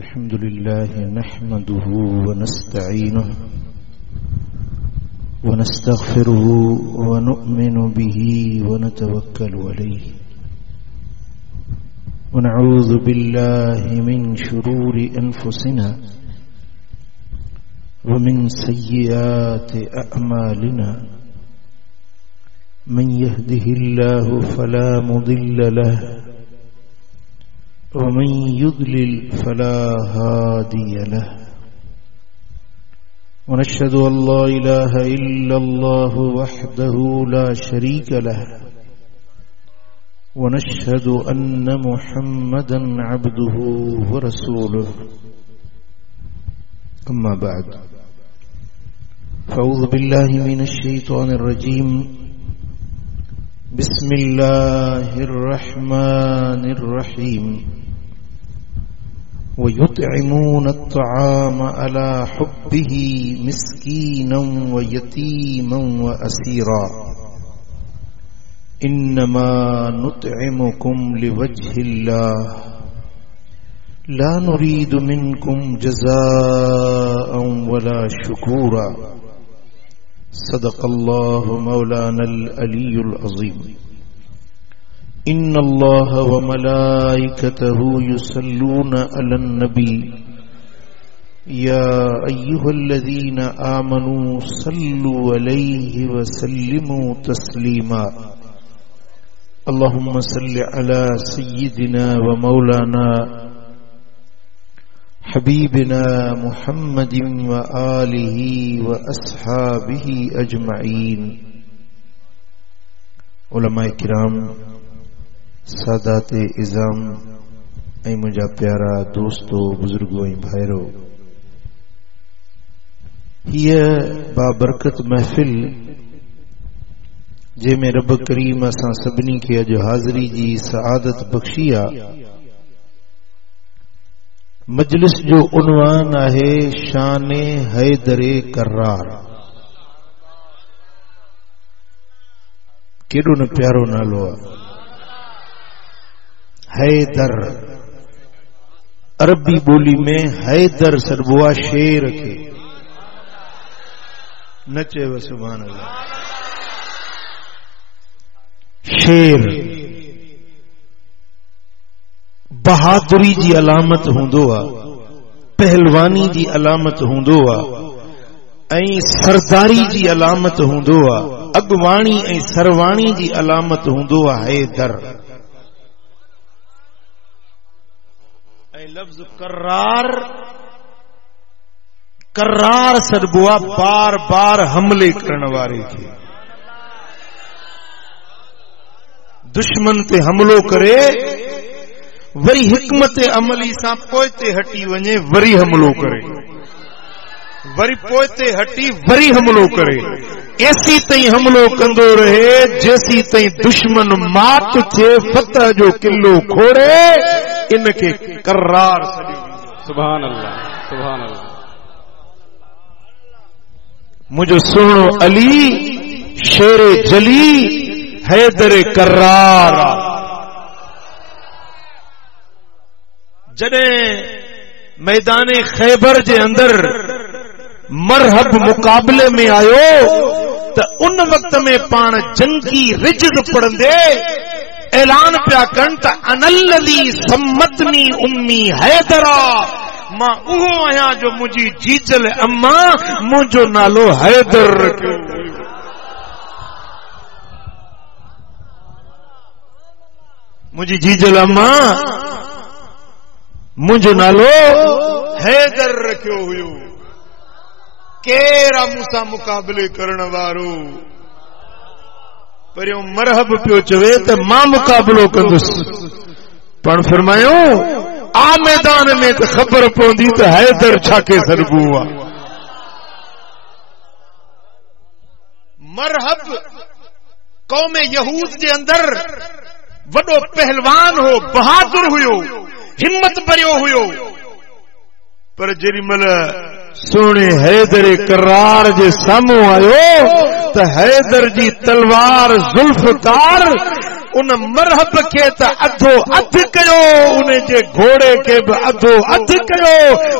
الحمد لله نحمده ونستعينه ونستغفره ونؤمن به ونتوكل عليه ونعوذ بالله من شرور أنفسنا ومن سيئات أعمالنا من يهده الله فلا مضل له ومن يضلل فلا هادي له ونشهد أن لا إله إلا الله وحده لا شريك له ونشهد أن محمدا عبده ورسوله أما بعد فأعوذ بالله من الشيطان الرجيم بسم الله الرحمن الرحيم ويطعمون الطعام على حبه مسكينا ويتيما وأسيرا إنما نطعمكم لوجه الله لا نريد منكم جزاء ولا شكورا صدق الله مولانا العلي العظيم إن الله وملائكته يصلون على النبي يا أيها الذين آمنوا صلوا عليه وسلموا تسليما اللهم صل على سيدنا ومولانا حبيبنا محمد وآله وأصحابه أجمعين علماء کرام सादात इज़ाम ऐं मुंहिंजा प्यारा दोस्तो बुजुर्गो ऐं भाइरो हीअ बाबरकत महफ़िल जंहिंमें रब करीम असां सभिनी खे अॼु हाज़िरी जी सआदत बख़्शी आहे मजलिस जो उन्वान आहे शान हैदरे करार। केॾो न प्यारो नालो आहे हैदर। अरबी बोली में हैदर सॾिबो आहे शेर खे। न चयो सुभान अल्लाह। शेर बहादुरी जी अलामत हूंदो आहे, पहलवानी जी अलामत हूंदो आहे ऐं सरदारी जी अलामत हूंदो आहे, अॻवाणी ऐं सरवाणी जी अलामत हूंदो आहे हैदर। लफ्ज़ करार, करार सॾिबो आहे बार बार हमले करण वारे खे। दुश्मन ते हमलो करे वरी हिकमत अमली सां पोइ ते हटी वञे, वरी हमलो करे, वरी पोइ ते हटी वरी हमलो करे, एसी ताईं हमलो कंदो रहे जेसी ताईं दुश्मन मात थिए, फतह जो किलो खोड़े। इनके करार सुभान अल्लाह सुभान अल्लाह। मुझो सुहिणो अली शेर जली हैदर करार। जॾहिं मैदान खैबर जे अंदर मरहब मुकाबले में आयो त उन वक्त में पाण जंगी रिजद पढ़ंदे ऐलान पिया कनि त अनल्लज़ी सम्मतनी उम्मी हैदरा, मां उहो आहियां जो मुंहिंजी जीजल अम्मा मुंहिंजो नालो हैदर रखियो। मुंहिंजी जीजल अम्मा मुंहिंजो नालो हैदर रखियो हुयो। केरु मूंसां मुक़ाबले करण वारो? पर मरहब पियो चवे त मां मुक़ाबलो कंदुसि, पण फरमायो आ मैदान में त ख़बर पवंदी त हैदर छाके सॾिबो आहे। मरहब कौम यहूद जे अंदर वॾो पहलवान हो, बहादुर हुयो, हिम्मत भरियो हुयो। पर जेॾी महिल सोने हैदर करार जे साम्हूं आयो त हैदर जी तलवार ज़ुल्फ़कार उन मरहब के त अधो अध कयो, उन जे घोड़े के भी अधो अध कयो।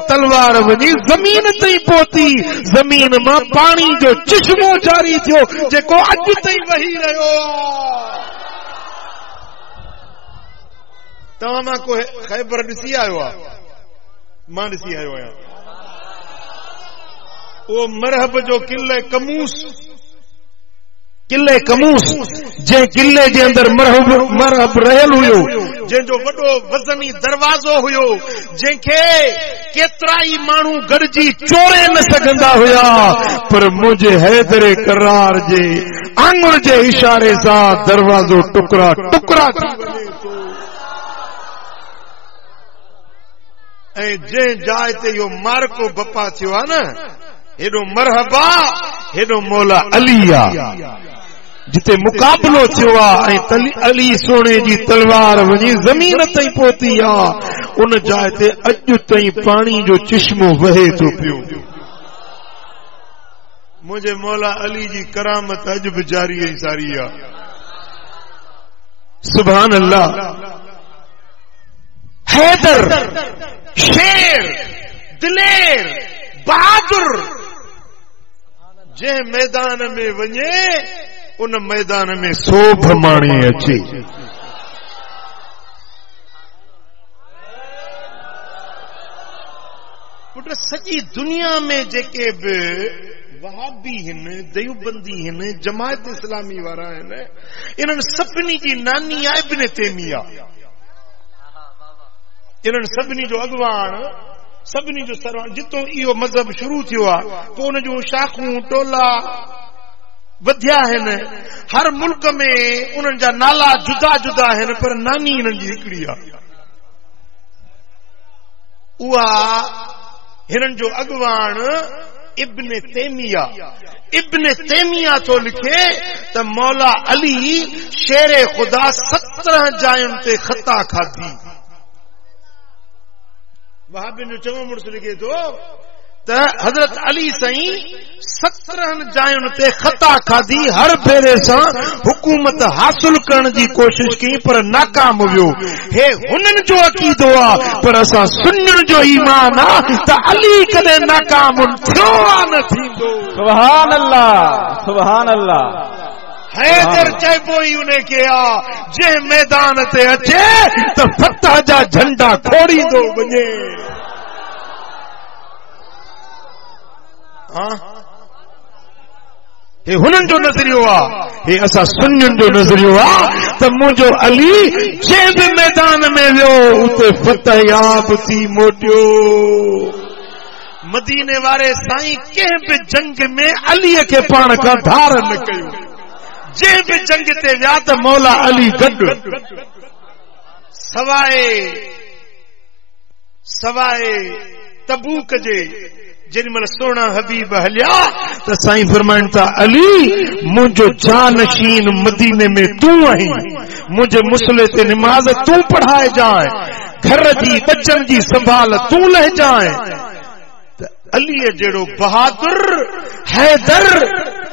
तलवार वञी ज़मीन ताईं पहुती, ज़मीन मां पानी जो चश्मो जारी थियो जेको अॼु ताईं वही रहियो। तव्हां मां को ख़ैबर ॾिसी आयो आहे? मां ॾिसी आयो आहियां। उहो मरहब जो किले कमूस, किले कमूस जंहिं किले जे अंदर मरहब रहियल हुयो, जंहिंजो वॾो वज़नी दरवाज़ो हुयो, जंहिंखे केतिराई माण्हू गॾिजी चोरे न सघंदा हुया, पर मुंहिंजे हैदर करार जे आंगुर जे इशारे सां दरवाज़ो टुकड़ा टुकड़ा थी वञे थो। ऐं जंहिं जाइ ते इहो मार्को बपा थियो आहे न, हेॾो मरहबा, हेॾो मौला अली आहे, जिते मुक़ाबलो थियो आहे ऐं अली सोने जी तलवार वञी ज़मीन ताईं पहुती आहे, उन जाइ ते अॼु ताईं पाणी जो चश्मो वहे थो पियो। मुंहिंजे मौला अली जी करामत अॼु बि जारी ऐं सारी आहे। सुभान अल्लाह। हैदर शेर दिलेर बहादुर जंहिं मैदान में वञे उन मैदान में सोभ माणी अचे। पुट सॼी दुनिया में जेके बि वहाबी आहिनि, देवबंदी आहिनि, जमायत इस्लामी वारा आहिनि, इन्हनि सभिनी जी नानी आहे इब्न तैमिया। इन्हनि सभिनी जो अॻवान, सभिनी जो सरवान, जितो इहो मज़हब शुरू थियो आहे पोइ उन जूं शाखूं टोला वधिया आहिनि। हर मुल्क में उन्हनि जा नाला जुदा जुदा आहिनि, पर नानी हिननि जी हिकिड़ी आहे। उहा हिननि जो अॻवान इब्न तैमिया। इब्न तैमिया तो लिखे त मौला अली शेर खुदा 17 जायुनि ते ख़ता खाधी। वहाबिन जो चङो मुड़ुस लिखे थो त हज़रत अली साईं 17 जायुनि ते ख़ता खाधी, हर भेरे सां हुकूमत हासिल करण जी कोशिश कई पर नाकाम वियो। हे हुननि जो अक़ीदो आहे, पर असां सुन्नियुनि जो ईमान आहे त अली कॾहिं नाकाम थियो आहे न थींदो। सुभान अल्लाह, सुभान अल्लाह। हैदर चइबो ई उन खे आहे जंहिं मैदान ते अचे त फतह जा झंडा खोड़ींदो वञे। हे हुननि जो नज़रियो आहे, हे असां सुन्नियुनि जो नज़रियो आहे त मुंहिंजो अली जंहिं बि मैदान में वियो उते फतह याब थी मोटियो। मदीने वारे साईं कंहिं बि जंग में अलीअ खे पाण खां धार न कयो। जंहिं बि जंग ते विया त मौला अली गॾु। सवाए तबूक जे जेॾीमहिल सोना हबीब हलिया त साईं फरमाइनि था अली मुंहिंजो जानशीन मदीने में तूं आहीं, मुंहिंजे मुसले ते निमाज़ तूं पढ़ाए जाए, घर जी बचनि जी संभाल तूं लह जाए। त अलीअ जहिड़ो बहादुर हैदर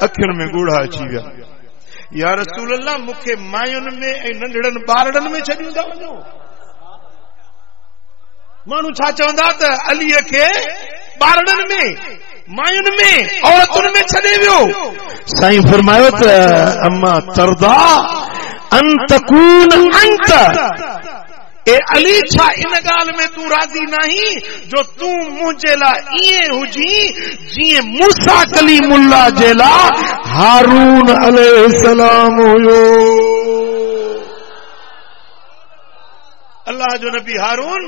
अखियुनि में ॻोढ़ा अची विया। या रसूल अल्लाह मूंखे मायुनि में ऐं नंढड़नि ॿारड़नि में छॾियूं था वञो। माण्हू छा चवंदा त अलीअ खे ॿारड़नि में, मायुनि में, औरतुनि में छॾे वियो। साईं फरमायो त अम्मा तरदा अंत कून अंत। ए अली छा इन ॻाल्हि में तूं राज़ी नहीं जो तूं मुंहिंजे लाइ ईअं हुजी जीअं मूसा कलीमुल्लाह जे लाइ हारून अलैहिस्सलाम हुयो। अल्लाह जो नबी हारून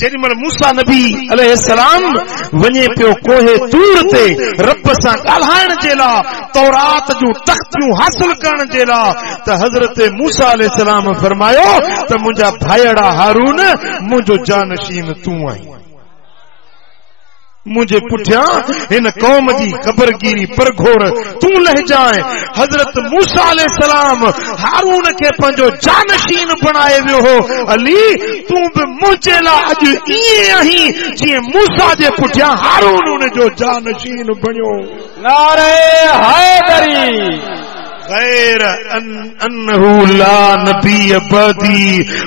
जेॾीमहिल मूसा नबी अलैहिस्सलाम वञे पियो कोहे तूर ते रब सां ॻाल्हाइण जे लाइ, तौरात जूं तख़्तियूं हासिल करण जे लाइ, त हज़रत मूसा अलैहिस्सलाम फरमायो त मुंहिंजा भाइड़ा हारून मुंहिंजो जानशीन तूं आहीं। मुझे पुठियां इन कौम जी ख़बरगिरी परघोड़ तूं लह जाए। हज़रत मूसा अलैहिस्सलाम हारून खे पंहिंजो जानशीन बणाए वियो हो। अली तूं बि मुंहिंजे लाइ अॼु ईअं आहीं जीअं मूसा जे पुठियां हारून उन जो जानशीन बणियो। नारे हैदरी, गैर अन्नहु ला नबी बदी।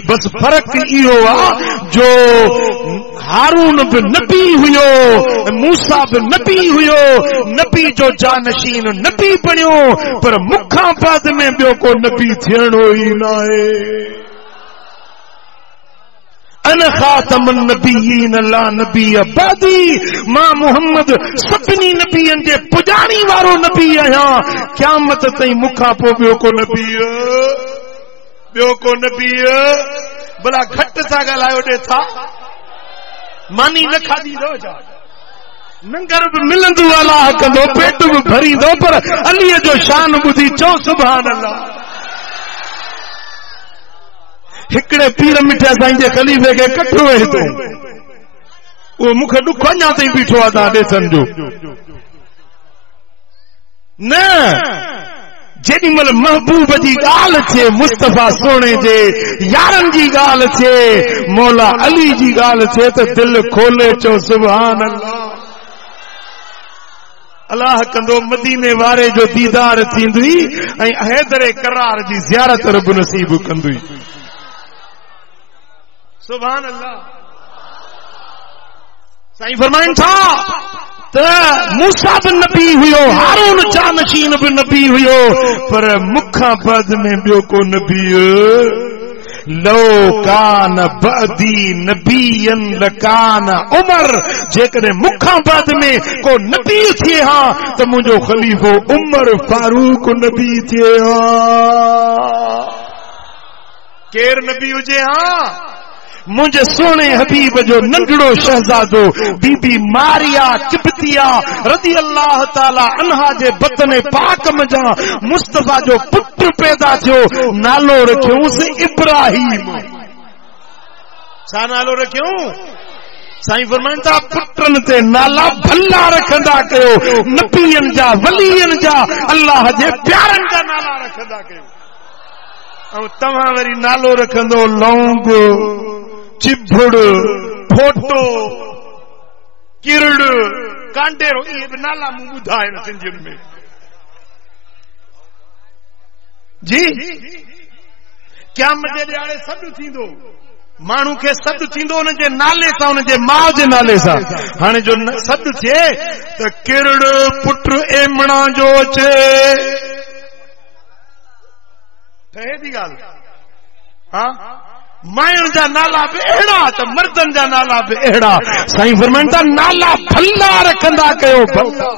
बस फर्क इहो आहे जो हारून भी नबी हुयो, मूसा भी नबी हुयो, नबी जो जानशीन नबी बणियो, पर मुखां बाद में ॿियो को नबी थियणो ई नाहे। अन खातमुन नबिय्यीन ला नबी बादी। मां मोहम्मद सभिनी नबियनि जे पुॼाणी वारो नबी आहियां। क़यामत ताईं मूंखां पोइ ॿियो को नबी, ॿियो को नबी। भला घटि सां ॻाल्हायो ॾे था, मानी न खाधींदो छा? लंगर भी मिलंदो, अलाह कंदो, पेट भी भरींदो, पर अलीअ जो शान ॿुधी चओ सुभान अल्लाह। हिकड़े पीर मिठा साईं जे ख़लीफ़े खे कठो वेही थो, उहो मूंखे ॾुख अञा ताईं बीठो आहे। तव्हां ॾिसण जो न, जेॾी महिल महबूब जी ॻाल्हि थिए, मुस्तफ़ा सोणे जे यारनि जी ॻाल्हि थिए, मौला अली जी ॻाल्हि थिए, त दिलि खोले चओ सुभान अल्लाह। अलाह कंदो मदीने वारे जो दीदार थींदुई ऐं हैदर करार जी ज़ियारत रब नसीब कंदुई। सुभान अल्लाह। साईं फरमाइनि था त मूसा भी नबी हुयो, हारून जानशीन भी नबी हुयो, पर मुखां बाद में ॿियो को नबी। लो कान बदी नबीयन लकान उमर। जेकॾहिं मुखां बाद में को नबी थिए हा त मुंहिंजो ख़लीफ़ो उमर फारूक नबी थिए हा। केर नबी हुजे हा? मुंहिंजे सोने हबीब जो नंढड़ो शहजादो बीबी मारिया किबतिया रज़ी अल्लाह ताला अन्हा जे बतन पाक मजा मुस्तफा जो पुत्र पैदा थियो। नालो रखियोसि इब्राहिम। छा नालो रखियो? साईं फरमाइनि था पुत्रनि ते नाला भला रखंदा कयो, नबियनि जा, वलियनि जा, अल्लाह जे प्यारनि जा नाला रखंदा कयो। ऐं तव्हां वरी नालो रखंदो लौंग, चिभड़, फोटो, किरड़, कांडेरो, इहे बि नाला मूं ॿुधा आहिनि सिंधियुनि में जी। क़यामत जे ॾियारे सॾु थींदो, माण्हू खे सॾु थींदो उन जे नाले सां, उन जे माउ जे नाले सां। हाणे जो सॾु थिए त किरड़ पुट एमणा जो अचे, ठहे थी ॻाल्हि? हा, मायुनि जा नाला बि अहिड़ा त मर्दनि जा नाला बि अहिड़ा। साईं फरमाइनि था नाला भला रखंदा कयो, भला।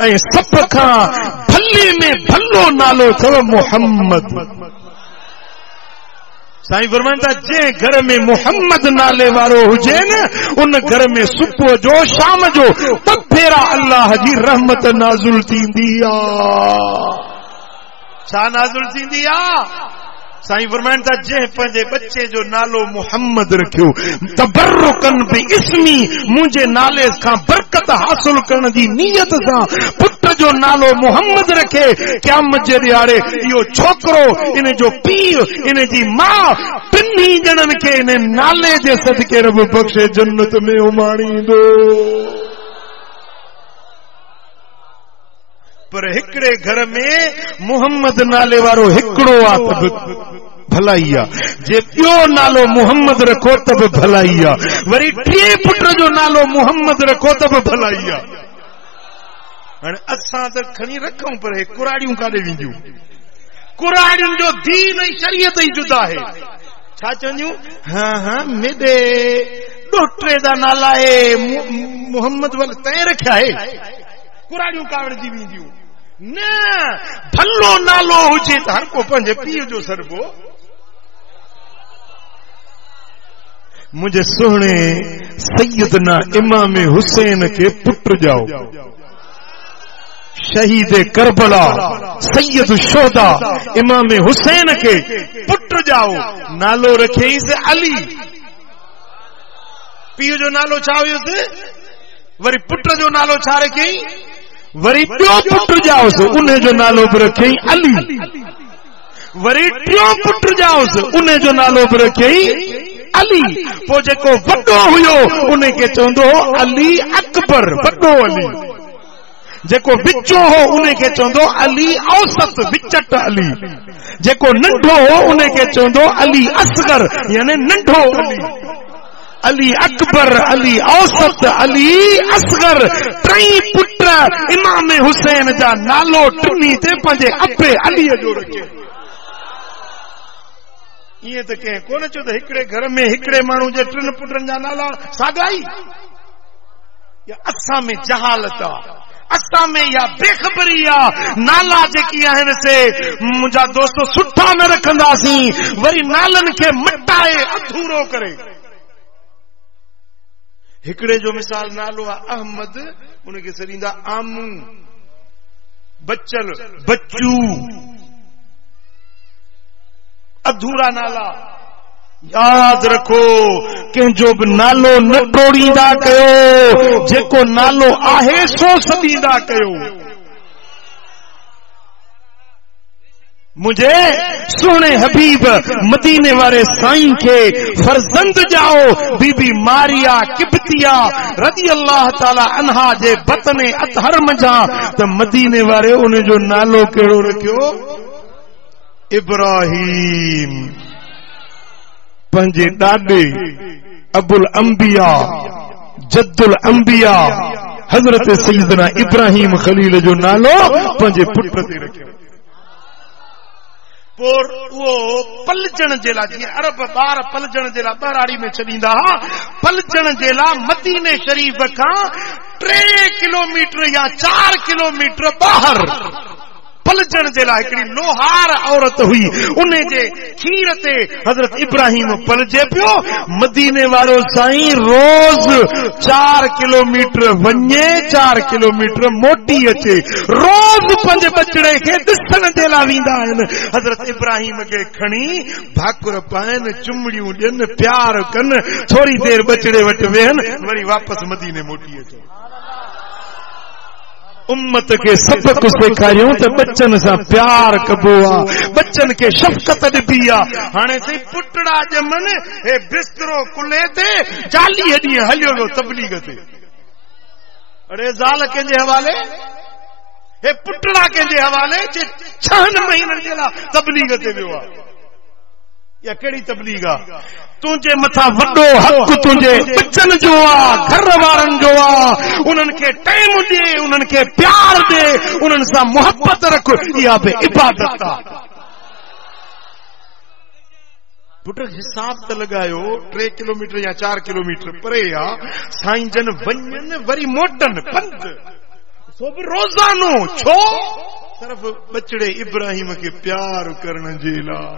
ऐं सभ खां भले में भलो नालो अथव मोहम्मद। साईं फरमाइनि था जंहिं घर में मोहम्मद नाले वारो हुजे न, उन घर में सुबुह जो शाम जो 2 भेरा अल्लाह जी रहमत नाज़ुल थींदी आहे। छा नाज़ुल थींदी आहे? साईं फरमाइनि था जंहिं पंहिंजे बच्चे जो नालो मोहम्मद रखियो, तबर्रुकन बि इस्मी, मुंहिंजे नाले खां बरकत हासिल करण जी नियत सां पुट जो नालो मोहम्मद रखे, क़यामत जे ॾियारे इहो छोकिरो, इन जो पीउ, इन जी माउ, टिनी ॼणनि खे इन नाले जे सदके रब बख़्शे जन्नत में उमाणींदो। पर हिकड़े घर में मोहम्मद नाले वारो हिकड़ो आहे त भलाई आहे, जे ॿियो नालो मोहम्मद रखो त बि भलाई आहे, वरी 3 पुट जो नालो मोहम्मद रखो त बि भलाई आहे। हाणे असां त खणी रखूं, पर हे कुराड़ियूं काॾे वेंदियूं? कुराड़ियुनि जो दीन ऐं शरीयत ई जुदा आहे। छा चवंदियूं? हाँ हाँ मेरे ॾोहिटे जा नाला आहे मोहम्मद वाल तंहिं रखिया आहे। कुराड़ियूं कावड़जी वेंदियूं। न, भलो नालो हुजे त हर को पंहिंजे पीउ जो सरबो। मुंहिंजे सुहिणे सैयदना इमाम हुसैन खे पुट ॼाओ, शहीद करबला सैयद शोहदा इमाम हुसैन खे पुट ॼाओ, नालो रखियईंसि अली। पीउ जो नालो छा हुयुसि? वरी पुट जो नालो छा रखियईं? वरी ॿियो पुट ॼाओसि, उन जो नालो बि रखियईं अली। वरी 3 पुट ॼाओसि, उन जो नालो बि रखियईं अली। पोइ जेको वॾो हुयो उन खे चवंदो हो अली अकबर, वॾो अली। जेको विचो हो उन्हें के चवंदो अली औसत विचट अली, जेको नंढो हो उन्हें के चवंदो अली असगर यानी नंढो अली। अली अकबर, अली औसत, अली असगर, टई पुट इमाम हुसैन जा नालो टिनी ते पंहिंजे अबे अलीअ जो रखियो। इएं त कंहिं कोन चयो त हिकिड़े घर में हिकिड़े माण्हू जे टिन पुटनि जा नाला साॻाई। या असां में जहालत आहे, असां में या बेखबरी आहे। नाला जेकी आहिनि से मुंहिंजा दोस्त सुठा न रखंदासीं, वरी नालनि खे मटाए अधूरो करे। हिकिड़े जो मिसाल नालो आहे अहमद, उनखे सॾींदा आमू, बच्चल, बच्चू, अधूरा नाला। याद रखो कंहिंजो बि नालो न टोड़ींदा कयो, जेको नालो आहे सो सॾींदा कयो। मुझे सोने हबीब मदीने वाले साईं के फर्जंद जाओ बीबी मारिया किब्तिया रज़ी अल्लाह ताला अन्हा जे बतने अतहर मजा त मदीने वाले उन जो नालो केड़ो रखियो? इब्राहिम। पंजे ॾाॾे अबुल अंबिया जद्दुल अंबिया हजरत सैयदना इब्राहिम खलील जो नालो पंजे पुट ते रखियो। पोइ उहो पलजण जे लाइ, जीअं अरब ॿार पलजण जे लाइ ॿराड़ी में छॾींदा हुआ, पलजण जे लाइ मदीने शरीफ़ खां 3 किलोमीटर या 4 किलोमीटर ॿाहिरि पलजण जे लाइ हिकिड़ी लोहार औरत हुई, उन जे खीर ते हज़रत इब्राहिम पलजे पियो। मदीने वारो साईं रोज़ 4 किलोमीटर वञे, 4 किलोमीटर मोटी अचे, रोज़ पंज बचड़े खे ॾिसण जे लाइ वेंदा आहिनि। हज़रत इब्राहिम खे खणी भाकुर पाइनि, चुमड़ियूं ॾियनि, प्यार कनि, थोरी देर बचड़े वटि वेहनि, वरी वापसि मदीने मोटी अचनि। उम्मत के सबक सेखारियूं त बच्चन सां प्यार कबो आहे, बच्चन के शफ़क़त ॾिबी आहे। हाणे सही पुटड़ा ॼमन, हे बिस्तरो कुले ते 40 ॾींहं हलियो वियो तबलीग ते। अरे ज़ाल कंहिंजे हवाले, हे पुटड़ा कंहिंजे हवाले, 6 महीननि जे लाइ तबलीग ते वियो आहे। या कहिड़ी तबलीग आहे? तुंहिंजे मथां वॾो हक़ तुंहिंजे बच्चन जो आहे, घर वारनि जो आहे। उन्हनि खे टाइम ॾे, उन्हनि खे प्यार ॾे, उन्हनि सां मुहबत रख, इहा बि इबादत आहे। पुट हिसाब त लॻायो, 3 किलोमीटर या 4 किलोमीटर परे आहे, साईं जन वञनि वरी मोटनि पंधु, सो बि रोज़ानो। छो? सिर्फ़ बचड़े इब्राहिम खे प्यार करण जे लाइ,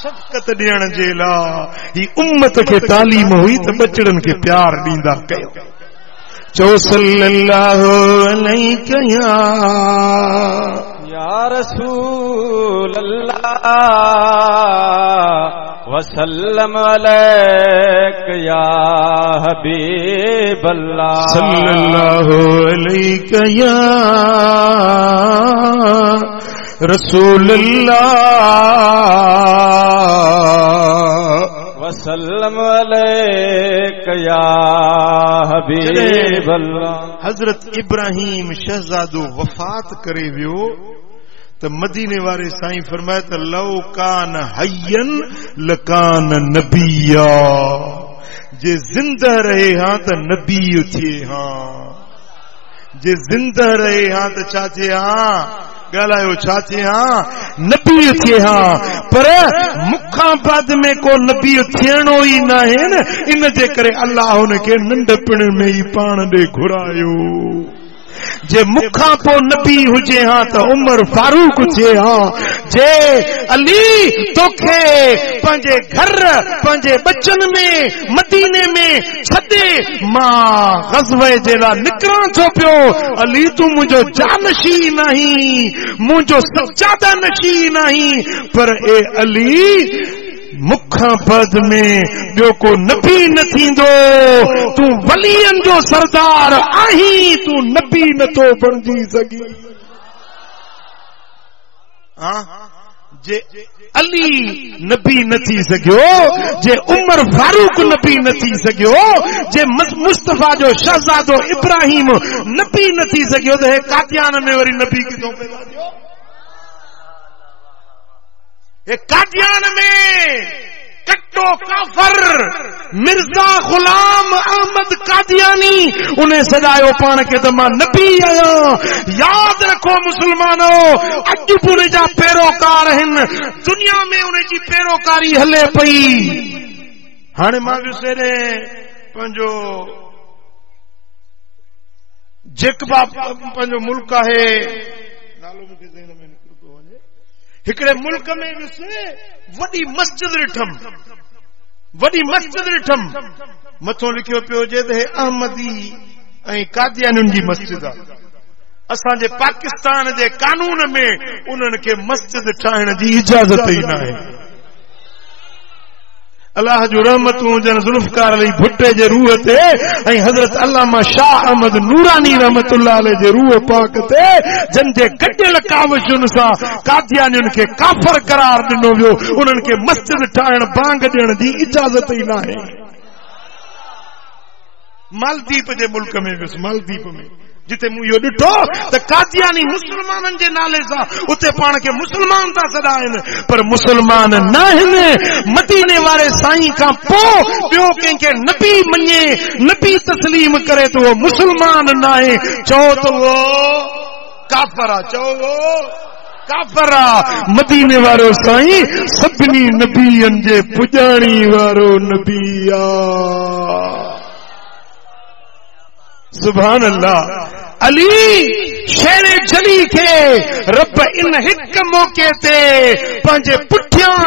शफ़क़त ॾियण जे लाइ। ही उम्मत खे तालीम हुई त बचड़नि खे प्यार ॾींदा कयो। चो सल्लल्लाहु अलैहि या रसूल अल्लाह वसल्लम अलैक या हबीब अल्लाह सल्लल्लाहु अलैहि या रसूल अल्लाह वसल्लम अलैक या हबीब अल्लाह। हजरत इब्राहिम शहजादो वफात करे वियो त मदीने वारे साईं फरमाया त लौ कान हयन लकान नबिया, जे जिंदा रहे हां त नबी थिए हां, जे जिंदा रहे हां त छा थिए हां? ॻाल्हायो छा थिए हां? नबी थिए हां। पर मुखां बाद में को नबी थियणो ई न आहे न, इन जे करे अल्लाह हुनखे नंढपण में ई पाण ॾे घुरायो। जे मुखां पोइ नबी हुजे हां त उमर फारूक थिए हां। जे अली तोखे पंहिंजे घर पंहिंजे बच्चन में मदीने में छॾे मां ग़ज़वे जे लाइ निकिरां थो पियो, अली तूं मुंहिंजो जानशी नहीं, मुंहिंजो सजादा नशी नहीं, पर ए अली मुखां बाद में ॿियो को नबी न थींदो। तूं वलियन जो सरदार आहीं, तूं नबी नथो बणजी सघी। जे अली नबी न थी सघियो, जे उमर फारूक नबी न थी सघियो, जे मुस्तफा जो शहजादो इब्राहिम नबी न थी सघियो, त हे कादियान में वरी नबी किथों पैदा थियो? हे कादियान में कट्टो काफर मिर्जा गुलाम अहमद कादियानी उन्हें सजायो पान के त मां नबी आया। याद रखो मुसलमानो, अज पूरे जा पैरोकार हिन, दुनिया में उन्हें जी पैरोकारी हले पई। हाणे मां विसरे पंहिंजो जेकबा पंहिंजो मुल्क आहे, नालो मूंखे ज़हन में निकिरंदो वञे, हिकिड़े मुल्क में विसरे वॾी मस्जिद ॾिठम, वॾी मस्जिद ॾिठम, मथों लिखियो पियो हुजे त हे अहमदी ऐं कादियानियुनि जी मस्जिद आहे। असांजे पाकिस्तान जे कानून में उन्हनि खे मस्जिद ठाहिण जी इजाज़त ई न आहे। अल्लाह जो रहमतूं हुजनि ज़ुल्फ़कार अली भुट्टे जे रूह ते ऐं हज़रत अल्लामा शाह अहमद नूरानी रहमतुल्लाह अलैह जे रूह पाक ते, जन जे गॾियल कावशुनि सां कादियानियुनि खे काफ़र करार ॾिनो वियो, उन्हनि खे मस्जिद ठाहिण बांग ॾियण जी इजाज़त ई न आहे। मालदीप जे मुल्क में वियुसि, मालदीप में जिते मूं इहो ॾिठो त कादियानी मुसलमाननि जे नाले सां उते पाण खे मुसलमान था सॾाइनि, पर मुसलमान न आहिनि। मदीने वारे साईं खां पोइ ॿियो कंहिंखे नबी मञे, नबी तस्लीम करे त उहो मुसलमान न आहे। चओ त उहो काफ़र आहे, चओ उहो काफ़र आहे। मदीने वारो साईं सभिनी नबीअनि जे पुॼाणी वारो नबी आहे। सुभान अल्लाह। अली शेर जली खे रब इन हिक मौके ते पंहिंजे पुठियां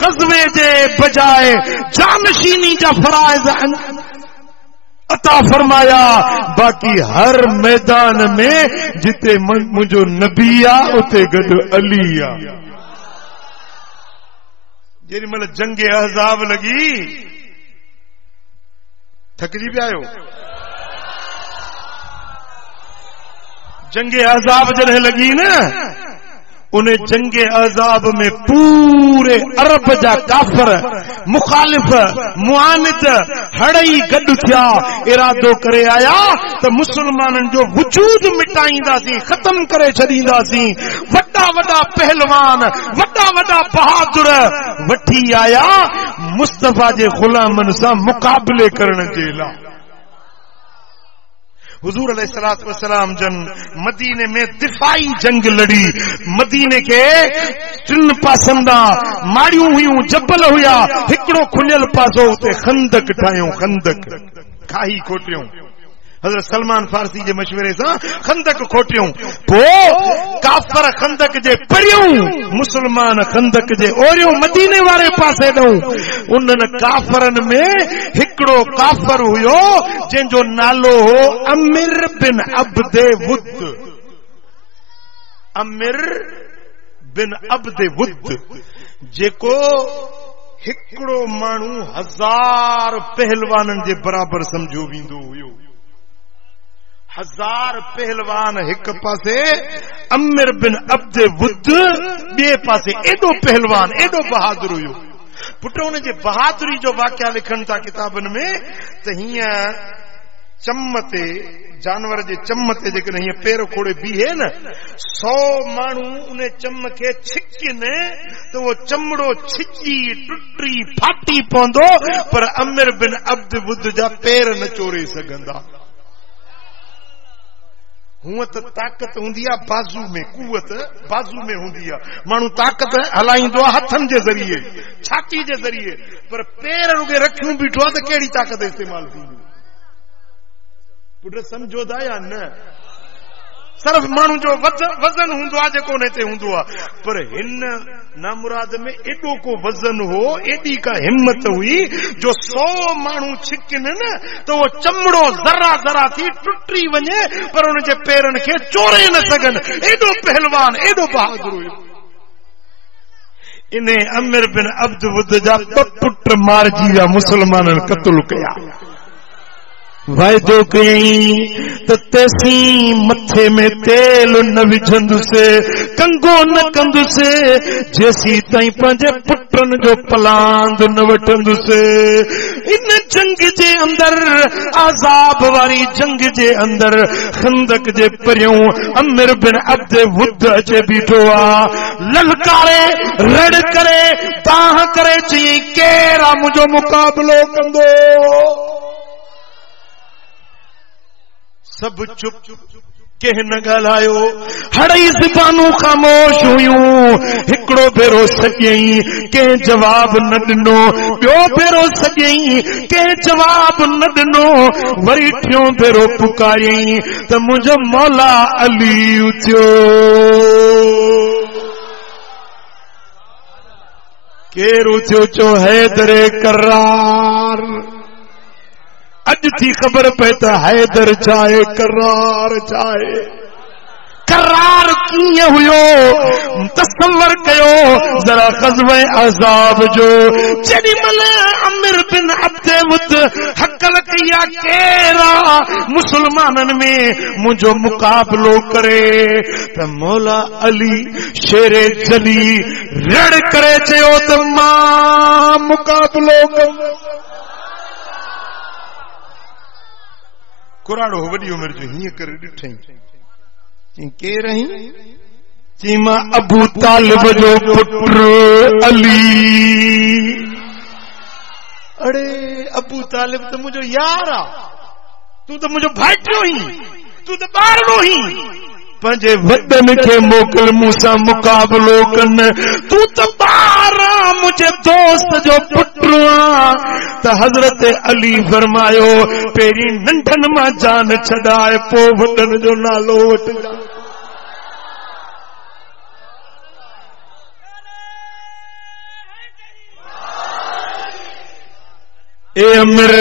ग़ज़वे जे बजाए जानशीनी जा फराइज़ अता फरमाया। बाक़ी हर मैदान में जिते मुंहिंजो नबी आहे उते गॾु अली आहे। जेॾी महिल जंग अहज़ाब लॻी, थकिजी पिया आहियो? जंगे अज़ाब जॾहिं लॻी न, उन जंगे अज़ाब में पूरे अरब जा काफ़र मुखालिफ मुआनिद हड़ई गॾु थिया, इरादो करे आया त मुसलमाननि जो वजूद मिटाईंदासीं, ख़त्म करे छॾींदासीं। वॾा वॾा पहलवान, वॾा वॾा बहादुर वठी आया मुस्तफा जे ग़ुलामनि सां मुक़ाबले करण जे लाइ। हुजूर अलैहिस्सलातु वस्सलाम जन मदीने में दिफ़ाई जंग लड़ी। मदीने के टिन पासंदा माड़ियूं हुयूं, जबल हुया, हिकिड़ो खुलियल पासो उते खंदक ठाहियूं, खंदक खाई खोटियूं। हज़रत सलमान फारसी जे मशवरे सां खंदक खोटियूं। पोइ काफ़र खंदक जे परियूं, मुसलमान खंदक जे ओरियूं मदीने वारे पासे ॾऊं। उन्हनि काफ़रनि में हिकिड़ो काफ़र हुयो जंहिंजो नालो हो अमिर बिन अब्दे वुद। अमिर बिन अब्दे वुद, जेको हिकिड़ो माण्हू 1000 पहलवाननि जे बराबर समझो वेंदो हुयो। 1000 पहलवान हिक पासे, अमिर बिन अब्दे वुद ॿिए पासे। एॾो पहलवान, एॾो बहादुर हुयो। पुट उन जे बहादुरी जो वाक़िया लिखनि था किताबनि में त हीअं चम ते, जानवर जे चम ते जेकॾहिं हीअं पेर खोड़े बीहे न, 100 माण्हू उन चम खे छिकनि त उहो चमड़ो छिजी टुटी फाटी पवंदो, पर अमिर बिन अब्द वुद जा पेर न चोरे सघंदा। हूअं त ताक़त हूंदी आहे बाज़ू में, कुवत बाज़ू में हूंदी आहे। माण्हू ताक़त हलाईंदो आहे हथनि जे ज़रिए, छाती जे ज़रिए, पर पेर रुगे रखियूं बीठो आहे त कहिड़ी ताक़त इस्तेमालु थींदी? पुट सम्झो था या न? सिर्फ माण्हू जो वज़न हूंदो आहे जेको हुन ते हूंदो आहे, पर हिन नामुराद में एॾो को वज़न हो, एॾी का हिम्मत हुई जो 100 माण्हू छिकनि न त उहो चमड़ो ज़रा ज़रा थी टुटी वञे, पर हुन जे पेरनि खे चोरे न सघनि। एॾो पहलवान, एॾो बहादुर हुयो। इन अमिर बिन अब्द वुद जा 2 पुट मारिजी विया, मुसलमाननि क़त्ल कया। वायदो कई त तेसी मथे में तेल न विझंदु से कंगो न कंदु से जैसी ताई पंहिंजे पुटन जो पलांद न वठंदु से। इन जंग जे अंदर आजाब वारी जंग जे अंदर खंदक जे परियों अमिर बिन अब्द वुद अचे बीठो आ ललकारे रड़ करे ताह करे चई केरा मुझो मुकाबलो कंदो। सब चुप कंहिं न ॻाल्हायो हड़ई ज़बानूं ख़ामोश हुयूं। हिकिड़ो भेरो सॼई कंहिं जवाब न ॾिनो ॿियो भेरो सॼई कंहिं जवाब न ॾिनो वरी टियों भेरो पुकारियई त मुंहिंजो मौला अली उथियो। केरु उथियो चो हैदरे करार। अज थी खबर पे त हैदर चाहे करार चाहे करार कीअं हुयो तसव्वुर कयो जरा ग़ज़वे अज़ाब जो। जेॾी महिल अमिर बिन अब्द वुद हकल कया केरा मुसलमाननि में मुंहिंजो मुकाबलो करे त मौला अली शेरे जली रड़ करे चयो त मां मुकाबलो कंदुसि। कुराड़ो वॾी उमिरि जो हीअं करे ॾिठई केर आहीं चई मां अबू तालिब जो पुटु अली। अड़े अबू तालिब त मुंहिंजो यार आ तूं त मुंहिंजो भाइटियो ही तूं त ॿारड़ो ही पंहिंजे वॾनि खे मोकिल मूंसां मुकाबलो कन। तूं त ॿार मुंहिंजे दोस्त जो पुटु आ। त हज़रत अली फरमायो पहिरीं नंढनि मां जान छॾाए पोइ वॾनि जो नालो वठिजां। ए अमिर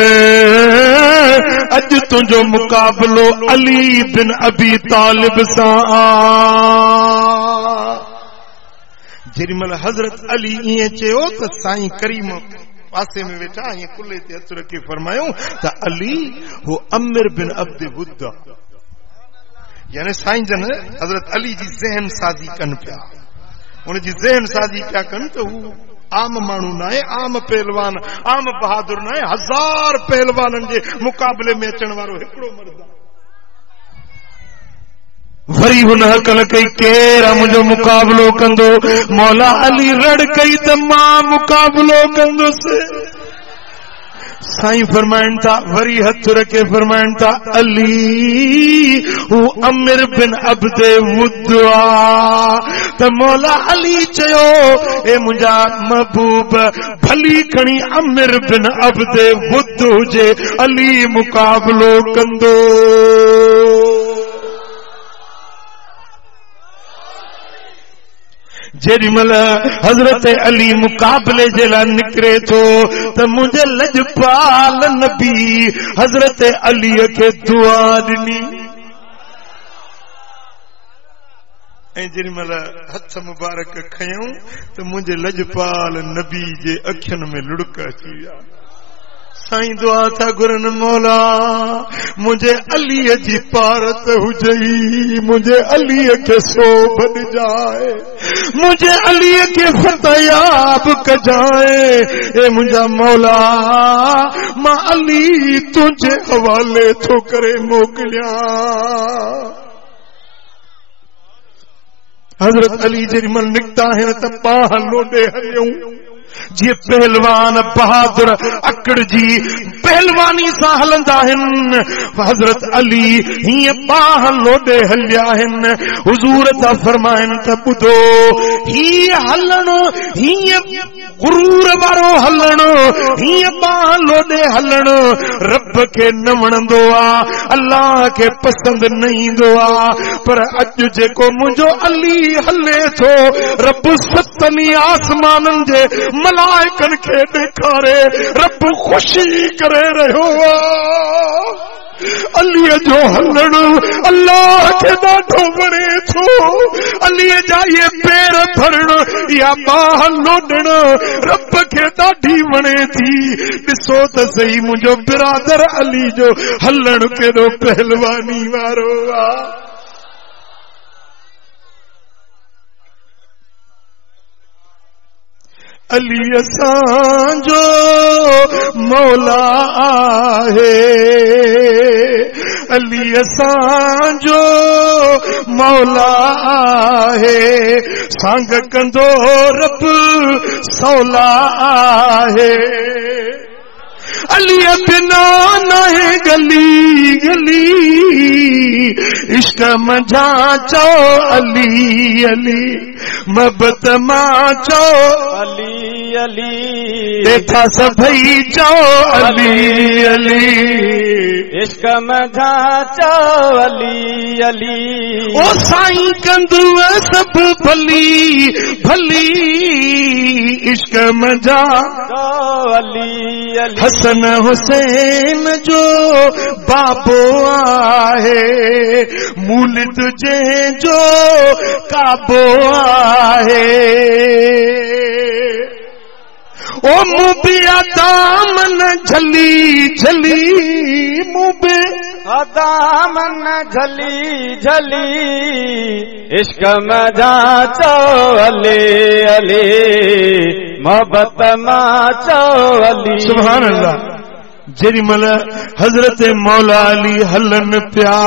अज तुंहिंजो मुकाबलो अली बिन अबी तालिब सां आ। जेॾी महिल हज़रत अली ईअं चयो त साईं करीम पासे में वेठा ईअं कुल्हे ते हथ रखी फरमायूं त अली हो अमिर बिन अब्द वुद यानी साईं जन हज़रत अली जी ज़हन साज़ी कनि पिया। उनजी ज़हन साज़ी पिया कनि त हू आम माण्हू न आहे आम पहलवान आम बहादुर न आहे 1000 पहलवाननि जे मुकाबले में अचण वारो हिकिड़ो मर्द। वरी हुन हकल कई केर मुंहिंजो मुकाबलो कंदो। मौला अली रड़ कई त मां मुकाबलो कंदुसि। साईं फरमाइनि था वरी हथ रखे फरमाइनि था अली हू अमिर बिन अब्द वुद आ। त मौला अली चयो ए मुंहिंजा महबूब भली खणी अमिर बिन अब्द वुद हुजे अली मुकाबलो कंदो। जेॾी महिल हज़रत अली मुकाबले जे लाइ निकिरे थो त मुंहिंजे लजपाल नबी हज़रत अलीअ खे दुआ ॾिनी ऐं जेॾी महिल हथ मुबारक खयूं त मुंहिंजे लजपाल नबी जे अखियुनि में लुड़क अची विया। साईं दुआ था घुरनि मौला मुंहिंजे अलीअ जी पारत हुजई मुंहिंजे अलीअ खे सोभ ॾिजाए मुंहिंजे अलीअ खे फतयाब कजाए। ए मुंहिंजा मौला मां अली तुंहिंजे हवाले थो करे मोकिलियां। हज़रत अली जेॾी महिल निकिता आहिनि त पाह लोॾे हलियूं जीअं पहलवान बहादुर अकड़ जी पहलवानी सां हलंदा आहिनि। हज़रत अली हीअं बाह लोॾे हलिया आहिनि। हुज़ूर था फरमाइनि त ॿुधो हीअ हलणो हीअं गुरूर वारो हलणो हीअं बाह लोॾे हलणो रब खे न वणंदो आहे अल्लाह खे पसंदि न ईंदो आहे। पर अॼु जेको मुंहिंजो अली हले थो रब 7 आसमाननि जे मलाइकनि खे ॾेखारे रब ख़ुशी करे रहियो आहे। अली जो हलण अल्लाह के ॾाढो वणे थो। अली जा ये पैर भरण या बाह लोडण रब के ॾाढी वणे थी। ॾिसो त सही मुंहिंजो बिरादर अली जो हलण केॾो पहलवानी वारो आहे। अली असांजो मौला आहे। अली असांजो मौला आहे। सांग कंदो रब सौला आहे। अली बिना नाहे गली गली इश्क मझा चो अली अली मोहब्बत मां चो अली अली देखा सभई चो अली अली इश्क मझा चो अली अली। ओ साईं कंदुव सब भली भली इश्क मझा चो अली अली। हसन हुसैन जो बाबो आहे मूलिद जंहिंजो काबो आहे। ओ मुबिया दामन झली झली मुबे दामन झली झली इश्क मझा चो अली अली मोहब्बत मां चो अली। सुभान अल्लाह। जेॾी महिल हज़रत मौला अली हलन पिया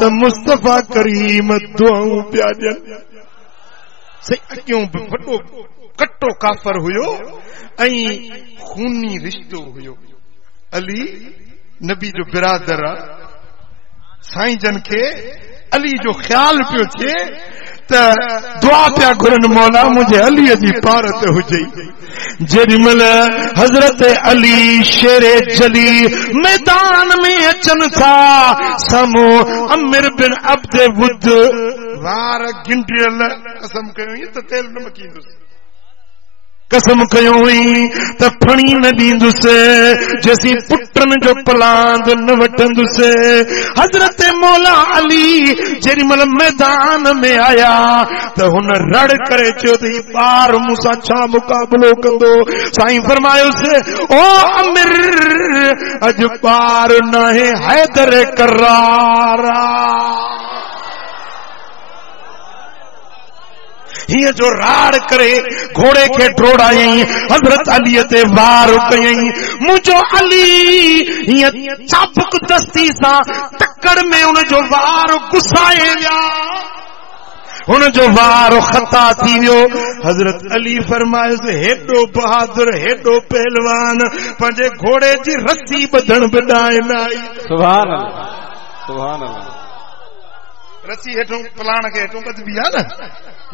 त मुस्तफ़ा करीम दुआऊं पिया ॾियनि। सही अॻियों बि वॾो कटो काफ़र हुयो ऐं खूनी रिश्तो हुयो। अली नबी जो बिरादर आहे। साईं जन खे अली जो ख्याल पियो थिए त दुआ पिया घुरनि मौला मुंहिंजे अलीअ जी पार ते हुजे। जेॾी महिल हज़रत अली शेरे जली मैदान में अचनि था साम्हूं अमिर बिन अब्द वुद वार गिंडियल कसम कयो त तेल न मकींदुसि। कसम कयो हुई त फणी न ॾींदुसि जेसी पुटनि जो पलांद न वठंदुसि। हज़रत मौला अली जेॾी महिल मैदान में आया त हुन रड़ करे चयो त ही ॿार मूंसां छा मुक़ाबिलो कंदो। साईं फरमायोसि ओ अमिर अॼु ॿार नाहे हैदर करार। हीअं जो राड़ करे घोड़े खे डोड़ायई हज़रत अलीअ ते वार कयई। मुंहिंजो अली हीअं चाबुक दस्ती सां टक्कर में हुनजो वार गुसाए विया। हुनजो वार ख़ता थी वियो। हज़रत अली फरमायोसि हेॾो बहादुर हेॾो पहलवान पंहिंजे घोड़े जी रस्सी ॿधण बि ॾांहुं न आई। सुभान अल्लाह सुभान अल्लाह। रस्सी हेठों पलाण खे हेठों ॿधबी आहे न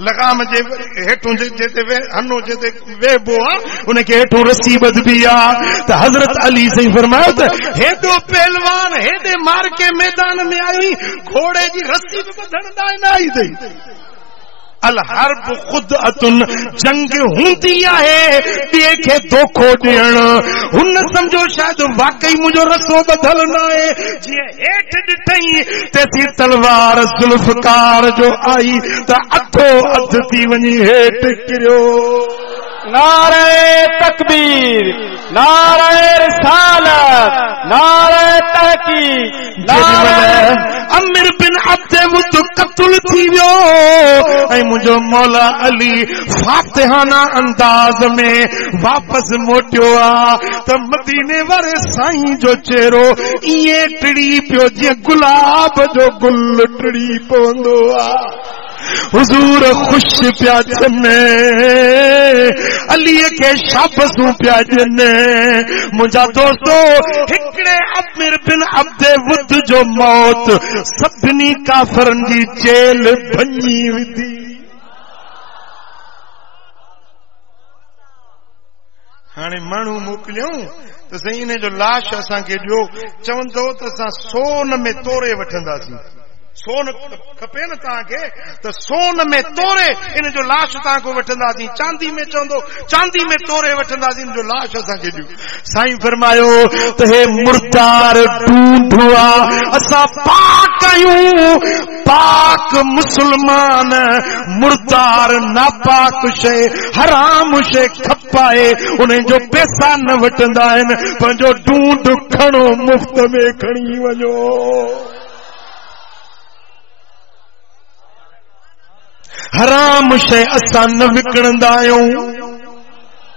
लगाम जे हेठों जेते हनो जेते वेबो आहे उनखे हेठों रस्सी ॿधबी आहे। त हज़रत अली साईं फरमायो त हेॾो पहलवान हेॾे मार के मैदान में आई घोड़े जी रस्सी बि ॿधण ॾांहुं न आई अथई। अल हर्ब खुद अतुन जंग हूंदी आहे ॿिए खे धोखो ॾियणु। हुन सम्झो शायदि वाकई मुंहिंजो रसो ॿधल न आहे। जीअं हेठि ॾिठई तेसी तलवार ज़ुल्फ़कार जो आई त अधो अधु थी वञी हेठि किरियो। नारे तकबीर नारे रिसालत नारे तहकीक। अमिर बिन अब्द वुद क़त्ल थी वियो ऐं मुंहिंजो मौला अली फातिहाना अंदाज में वापसि मोटियो आहे त मदीने वारे साईं जो चेहरो ईअं टिड़ी पियो जीअं गुलाब जो गुल टिड़ी पवंदो आहे। हुजूर खुश पिया थियनि अलीअ खे शाबसूं पिया ॾियनि। मुंहिंजा दोस्तो हिकिड़े अमिर बिन अब्द वुद जो मौत सभिनी काफ़रनि जी जेल भञी विधी। हाणे माण्हू मोकिलियूं त साईं इन जो लाश असांखे ॾियो चवंदो त असां सोन में तोरे वठंदासीं। सोन खपे न तव्हांखे त सोन में तोरे इन जो लाश तव्हांखो वठंदासीं, चांदी में चवंदो चांदी में तोरे वठंदासीं, इन जो लाश असांखे ॾियो। साईं फरमायो त हे मुर्दार ढूंढुआ असां पाक आहियूं, पाक मुसलमान मुर्दार नापाक शइ हराम शइ खपाए उन जो पैसा न वठंदा आहिनि, पंहिंजो ढूंढ खणो मुफ़्त में खणी वञो। हराम शइ असां न विकिणंदा आहियूं।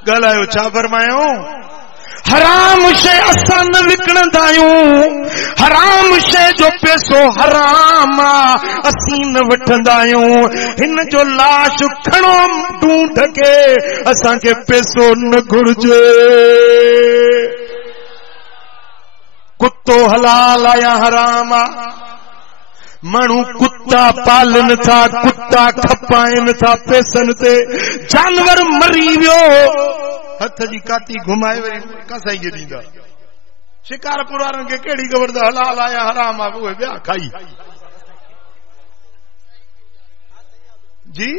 ॻाल्हायो छा फरमायो? हराम शइ असां न विकिणंदा आहियूं, हराम शइ जो पैसो हराम आहे असीं न वठंदा आहियूं। हिन जो लाश खणो ढूंढ के, असांखे पैसो न घुर्जे। कुत्तो हलाल आहे या हराम आहे? माण्हू कुत्ता पालन था, कुत्ता खपाइनि था पैसनि ते। जानवर मरी वियो, हथ जी काती घुमाए वरी कसाई खे ॾींदा। शिकारपुर वारनि खे कहिड़ी ख़बर त हलाल आहे या हराम आहे, उहे ॿिया खाई। जी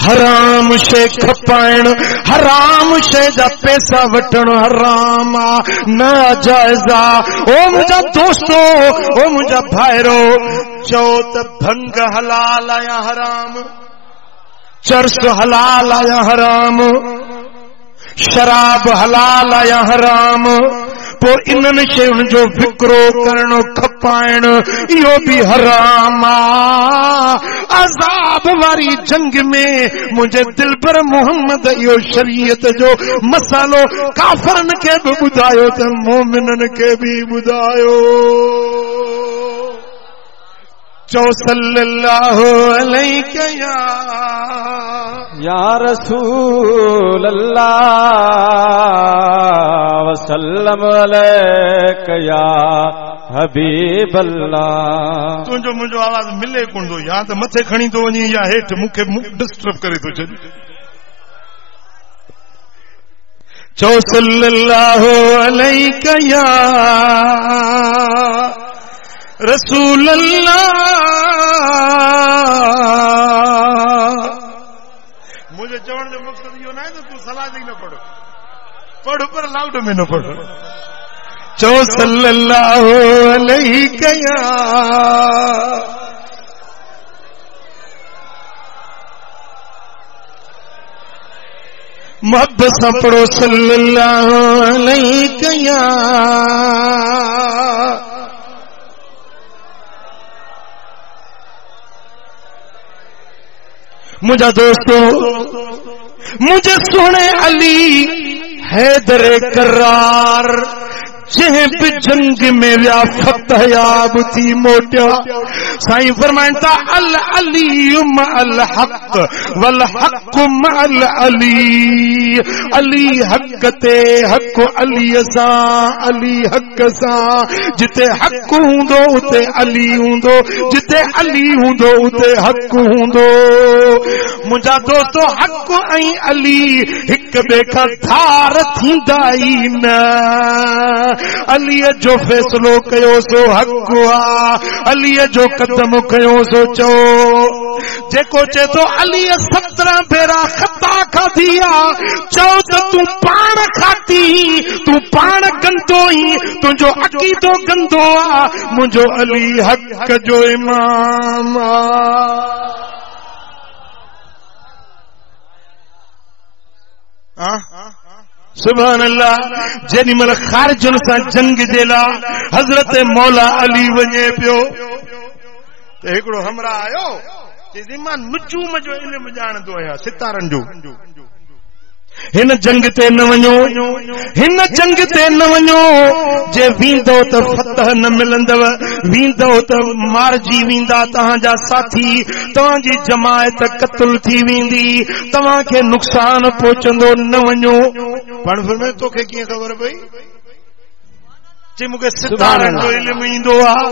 हराम शइ खपाइण, हराम शइ जा पैसा वठण हराम आहे, नाजाइज़ आहे। ओ मुंहिंजा दोस्तो, ओ मुंहिंजा भाइरो, चओ त भंग हलाल आहे या हराम? चर्स हलाल आहे या हराम? शराब हलाल आहे या हराम? पोइ इन्हनि शयुनि जो विकिरो करणो खपाइण इहो बि हराम आहे। अज़ाब वारी जंग में मुंहिंजे दिलबर मोहम्मद इहो शरीयत जो मसालो काफ़रनि खे बि ॿुधायो त मोमिननि खे बि ॿुधायो। चओ सल्लल्लाहु अलैहि या रसूल अल्लाह वसल्लम अलैका या हबीब अल्लाह। तुंहिंजो मुंहिंजो आवाज़ मिले कोन थो, या त मथे खणी थो वञी या हेठि मूंखे डिस्टर्ब करे थो छॾे। चओ सल्लल्लाहु अलैका या रसूल अल्लाह। मुझे चवण जो मक़सद इहो न आहे त तूं सलाह ॾेई न पढ़, पढ़ पर लाउड में न पढ़। चओ सल्लल्लाहु अलैहि या मोहब्बत सां पढ़ो सल्लल्लाहु अलैहि या मुझा दोस्तों, मुझे सुने अली हैदर करार जंहिं बि जंग में विया फतहयाब थी मोटिया। साईं फरमाइनि था अल अली मअल हक़ वल हक़ मअल अली। अली हक़ ते हक़ अली सां, अली हक़ सां। जिते हक़ हूंदो उते अली हूंदो, जिते अली हूंदो उते हक़ हूंदो। मुंहिंजा दोस्तो, हक़ ऐं अली हिक ॿिए खां धार थींदा ई न। अलीअ जो फ़ैसिलो कयो सो हक़ आहे, अलीअ जो कदम खयो सो चओ। जेको चए थो अलीअ 17 भेरा ख़ता खाधी आहे, चओ त तूं पाण खाती, तूं पाण गंदो ई, तुंहिंजो अक़ीदो गंदो आहे। मुंहिंजो अली हक़ जो इमाम आहे। सुभान अल्लाह। जेॾी महिल ख़ारिजुनि सां जंग जे लाइ हज़रत मौला अली वञे पियो त हिकिड़ो हमरा आयो, चई मां नुजूम जो इल्मु ॼाणंदो आहियां, सितारनि जो। हिन जंग ते न वञो, हिन जंग ते न वञो, जे वींदो त फतह न मिलंदव, वींदो त मारजी वेंदा तव्हांजा साथी, तव्हांजी जमायत क़त्ल थी वेंदी, तव्हांखे नुक़सान पहुचंदो, न वञो। पाण फरमाए तोखे कीअं ख़बर पई? चई मूंखे सितारनि जो इल्मु ईंदो आहे,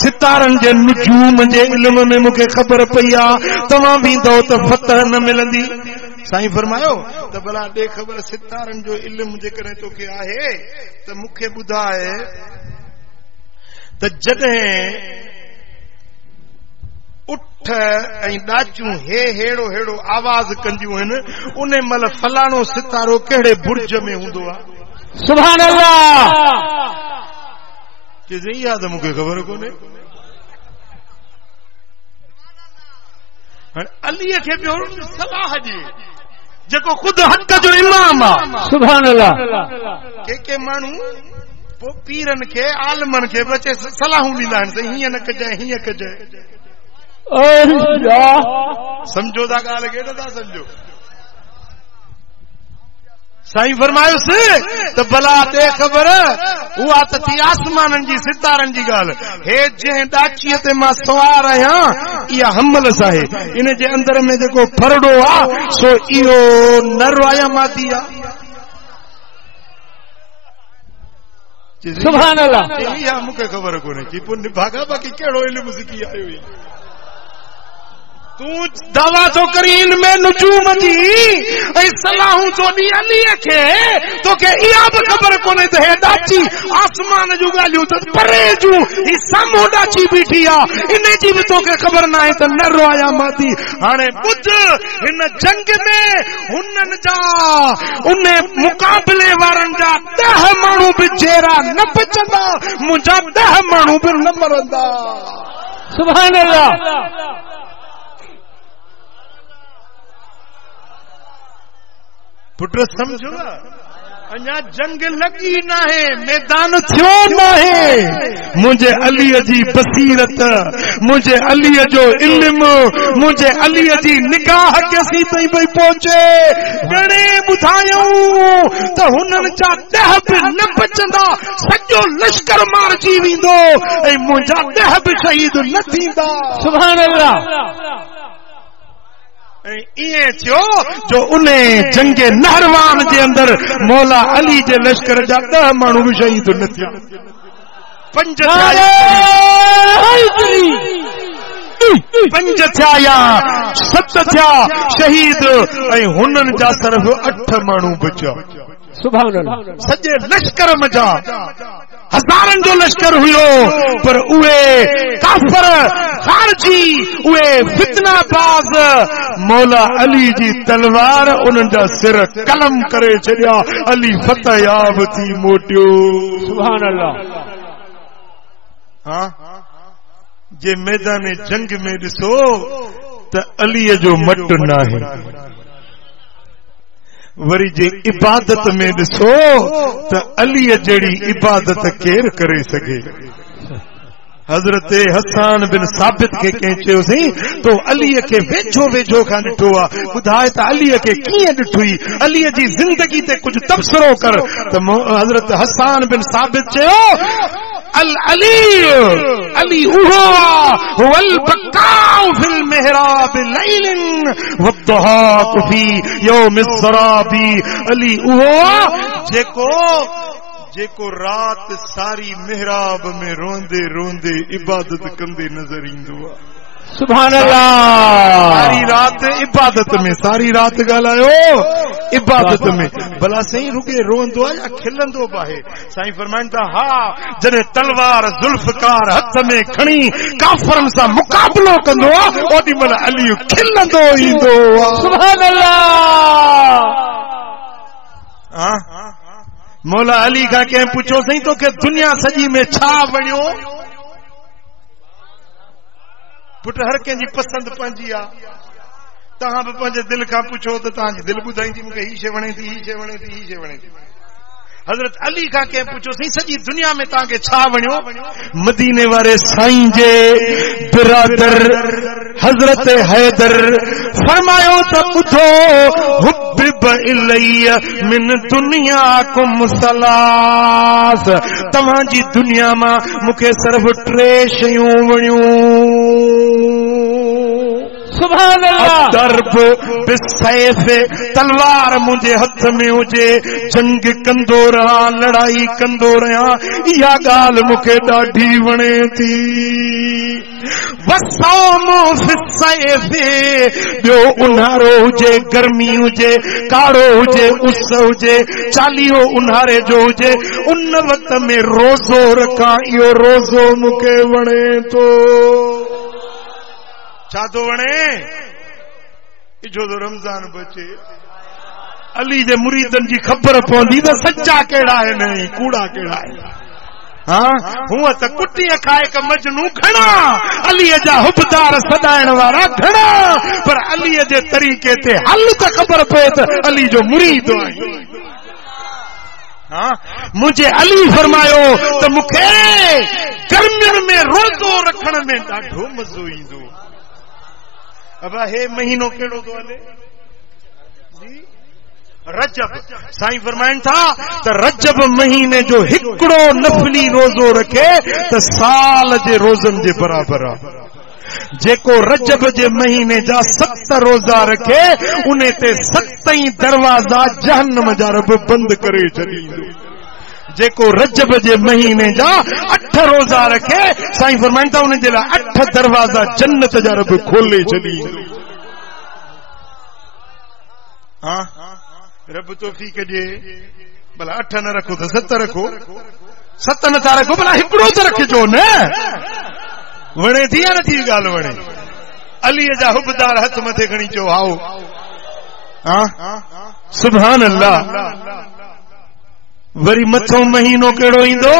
सितारनि जे नुजूम जे इल्म में मूंखे ख़बर पई आहे तव्हां वेंदो त फतह न मिलंदी। साईं फरमायो त भला ॾे ख़बर, सितारनि जो इल्मु जेकॾहिं तोखे आहे त मूंखे ॿुधाए त जॾहिं उठ ऐं ॾाचूं हेड़ो हेड़ो आवाज़ कंदियूं आहिनि, उन महिल फलाणो सितारो कहिड़े बुर्ज में हूंदो आहे। सुभान अल्लाह। कि इहा त मूंखे ख़बर कोन्हे। हाणे अलीअ खे पियो सलाह ॾे जेको ख़ुदि हक़ जो इमाम आहे। सुभान अल्लाह। के माण्हू पोइ पीरनि खे आलमनि खे बचे सलाहूं ॾींदा आहिनि, हीअं न कजांइ हीअं कजांइ। समझो था ॻाल्हि खे, नथा समझो? साईं फरमायोसि त भला ते ख़बर उहा त थी आसमाननि जी सितारनि जी ॻाल्हि। हे जंहिं ॾाचीअ ते मां सवार आहियां इहा हमलस आहे, इन जे अंदर में जेको फरड़ो आहे सो इहो नर आहे या मादी आहे? सुभान अल्लाह। इहा मूंखे ख़बर कोन्हे कि पोइ निभागा बाक़ी कहिड़ो इल्मु सिखी आयो। तूं दावा थो करी इनमें नुजूम जी ऐं सलाहूं थो ॾी अलीअ खे, तोखे इहा बि ख़बर कोन्हे त हे ॾाची आसमान जूं ॻाल्हियूं त परे जूं ही साम्हूं ॾाची बीठी आहे, इन जी बि तोखे ख़बर न आहे त नर आया मादी। हाणे ॿुध, हिन जंग में हुननि जा उन मुक़ाबले वारनि जा 10 माण्हू बि जहिड़ा न बचंदा, मुंहिंजा 10 माण्हू बि न मरंदा। सुभान अल्लाह। पुट समझो, अञा जंग लगी न है, मैदान थियो न है। मुझे अलीअ जी बसीरत, मुझे अलीअ जो इल्म, मुझे अलीअ जी निगाह केसी ताईं पई पहुचे। घणे ॿुधायूं त हुननि जा 10 बि न बचंदा, सॼो लश्कर मारिजी वेंदो ऐं मुंहिंजा 10 बि शहीद न थींदा। सुभान अल्लाह। इएं थियो जो उन जंग नहरवान जे अंदर मौला अली जे लश्कर जा 10 माण्हू बि शहीद न थिया। 5 थिया या 7 थिया शहीद ऐं हुननि जा सिर्फ़ 8 माण्हू बचा। सुभान अल्लाह। सॼे लश्कर मजा हज़ारनि जो लश्कर हुयो, पर उहे काफ़र खारजी, उहे फितनाबाज़ मौला अली जी तलवार उन्हनि जा सिर कलम करे छॾिया। अली फतह याब थी मोटियो। सुभान अल्लाह। हाँ, जे मैदान जंग में ॾिसो त अलीअ जो मट न आहे, वरी जे इबादत में ॾिसो त अलीअ जहिड़ी इबादत केरु करे सघे। हज़रत हसन बिन साबित खे कंहिं चयोसीं तो अलीअ खे वेझो वेझो खां ॾिठो आहे, ॿुधाए त अलीअ खे कीअं ॾिठुई, अलीअ जी ज़िंदगी ते कुझु तबसरो कर। त हज़रत हसन बिन साबित चयो अली उहो हुवल बकाउ फिल मेहराब लैलिन वद्दहाक फी यौम ज़राबी। अली उहो जेको रात सारी मेहराब में रोंदे रोंदे इबादत कंदे नजर ईंदो आहे। सुभान अल्लाह। सारी रात इबादत में, सारी रात ॻाल्हायो इबादत में। भला साईं रुगे रोंदो आहे या खिलंदो बि आहे? साईं फरमाइनि था हा, जॾहिं तलवार ज़ुल्फ़कार हथ में खणी काफ़रनि सां मुक़ाबलो कंदो आहे, ओॾी महिल अली खिलंदो ईंदो आहे। सुभान अल्लाह। मौला अली खां कंहिं पुछो साईं तोखे दुनिया सॼी में छा वणियो? पुट हर कंहिंजी पसंदि पंहिंजी आहे। तव्हां बि पंहिंजे दिलि खां पुछो त तव्हांजी दिलि ॿुधाईंदी मूंखे हीअ शइ वणे थी, हीअ शइ वणे थी, हीअ शइ वणे थी। हज़रत अली खां कंहिं पुछो साईं सॼी दुनिया में तव्हांखे छा वणियो? मदीने वारे साईं जे बिरादर हज़रत हैदर फरमायो त ॿुधो, हुब्बिब इलैया मिन दुनियाकुम सलास, तव्हांजी दुनिया मां मूंखे सिर्फ़ 3 शयूं वणियूं। सुभान अल्लाह। दर्ब बिसैफ, तलवार मुंहिंजे हथ में हुजे, जंग कंदो रहां, लड़ाई कंदो रहां, इहा ॻाल्हि मूंखे ॾाढी वणे थी। वसौमु फिस्सैफे ॿियो उन्हारो हुजे गर्मी हुजे काड़ो हुजे उस हुजे चालीहो उन्हारे जो हुजे उन वक्त में रोज़ो रखां इहो रोज़ो मूंखे वणे थो छा थो वणे इजो तो रमज़ान बचे अली जे मुरीदन जी ख़बर पवंदी त सच्चा कहिड़ा आहिनि कूड़ा कहिड़ा आहिनि हाँ हूं त कुटीअ खाए क मजनू घणा अलीअ जा हुबदार सदाइण वारा घणा पर अलीअ जे तरीक़े ते हल त ख़बर पए त अली जो मुरीद आहीं हाँ मुझे अली फरमायो त मूंखे गर्मियुनि में रोज़ो रखण में ॾाढो मज़ो ईंदो अब हे महीनो कहिड़ो थो हले रजब साईं फरमाइनि था त रजब महीने जो हिकिड़ो नफली रोज़ो रखे त साल जे रोज़नि जे बराबर आहे जेको रजब जे महीने जा 7 रोज़ा रखे उन ते 7 दरवाजा जहन्नम जा रब बंद करे छॾींदो जेको रजब जे महीने जा 8 रोज़ा रखे साईं फरमाइनि था उन जे लाइ 8 दरवाजा जन्नत जा रब खोले छॾींदो हाँ रब तौफीक ॾे भला 8 न रखो त 7 रखो 7 नथा रखो भला हिकिड़ो त रखिजो न वणे थी या नथी ॻाल्हि वणे अलीअ जा हुबदार हथ मथे खणी चओ आओ हाँ सुभान अल्लाह वरी मथो महीनो कहिड़ो ईंदो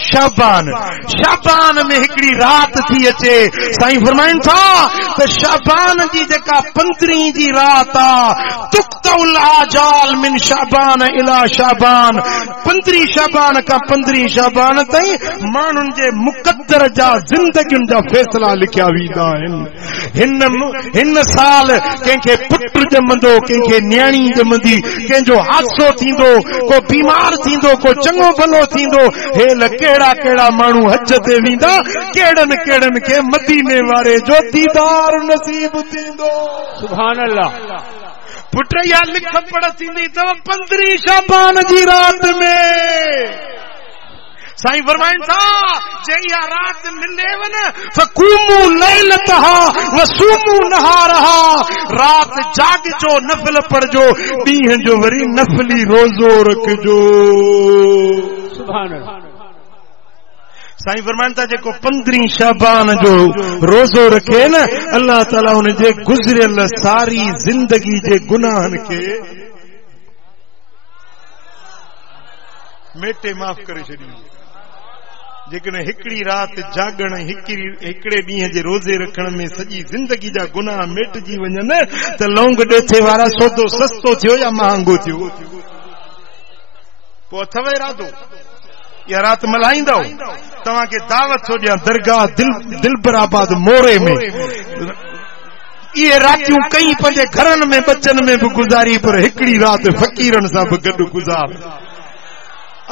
शाबान शाबान में हिकिड़ी रात थी अचे साईं फरमाइनि था त शाबान जी जेका 15 जी रात आ तुक्तउल आजाल मिन शाबान इला शाबान 15 शाबान का 15 शाबान ताईं माण्हुनि जे मुक़द्दर जा ज़िंदगियुनि जा फ़ैसला लिखिया वेंदा आहिनि हिन साल कंहिंखे पुट ॼमंदो कंहिंखे न्याणी ॼमंदी कंहिंजो हादसो थींदो को बीमार थींदो को चङो भलो थींदो हेल कहिड़ा कहिड़ा माण्हू हज ते वेंदा कहिड़नि कहिड़नि खे मदीने वारे जो दीदार नसीब थींदो सुभान अल्लाह पुट या लिख पढ़ थींदी अथव 15 शाबान जी रात में साईं फरमाइनि था जे इहा रात मिलेव न फकूमू लैलतहा वसूमू नहारहा रात जागजो नफल पढ़जो ॾींहं जो वरी नफली रोज़ो रखजो सुभान अल्लाह साईं फरमाइनि था जेको 15 शाबान जो रोज़ो रखे न अल्लाह ताला उन जे गुज़रियल सारी ज़िंदगी जे गुनाहनि खे मेटे माफ़ करे छॾींदो जेकॾहिं हिकिड़ी राति जागण हिकिड़े ॾींहं जे रोज़े रखण में सॼी ज़िंदगी जा गुनाह मेटिजी वञनि त लौंग ॾेथे वारा सौदो सस्तो थियो या महांगो थियो पोइ अथव इरादो इहा राति मल्हाईंदव तव्हांखे दावत थो ॾियां दरगाह दिलबराबाद मोरे में इहे रातियूं कई पंहिंजे घरनि में बचनि में बि गुज़ारी पर हिकिड़ी राति फ़क़ीरनि सां बि गॾु गुज़ार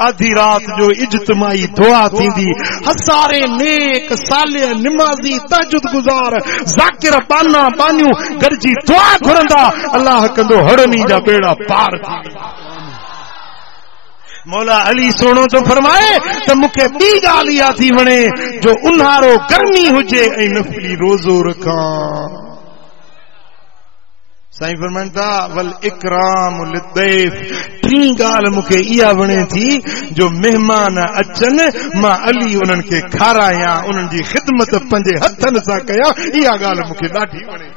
आधी रात जो इज्तिमाई दुआ थींदी हज़ारे नेक साले निमाज़ी तहज्जुद गुज़ार ज़ाकिर बाना बानियूं गॾिजी दुआ घुरंदा अल्लाह कंदो हड़नी जा बेड़ा पार थींदा मौला अली सोनो तो फरमाए त मूंखे ॿी ॻाल्हि इहा थी वणे जो उन्हारो गर्मी हुजे ऐं नफ़ली रोज़ो रखां साईं फरमाइनि था वल इकराम लिदैफ टी ॻाल्हि मूंखे इहा वणे थी जो महिमान अचनि मां अली उन्हनि खे खारायां उन्हनि जी ख़िदमत पंहिंजे हथनि सां कयां इहा ॻाल्हि मूंखे ॾाढी वणे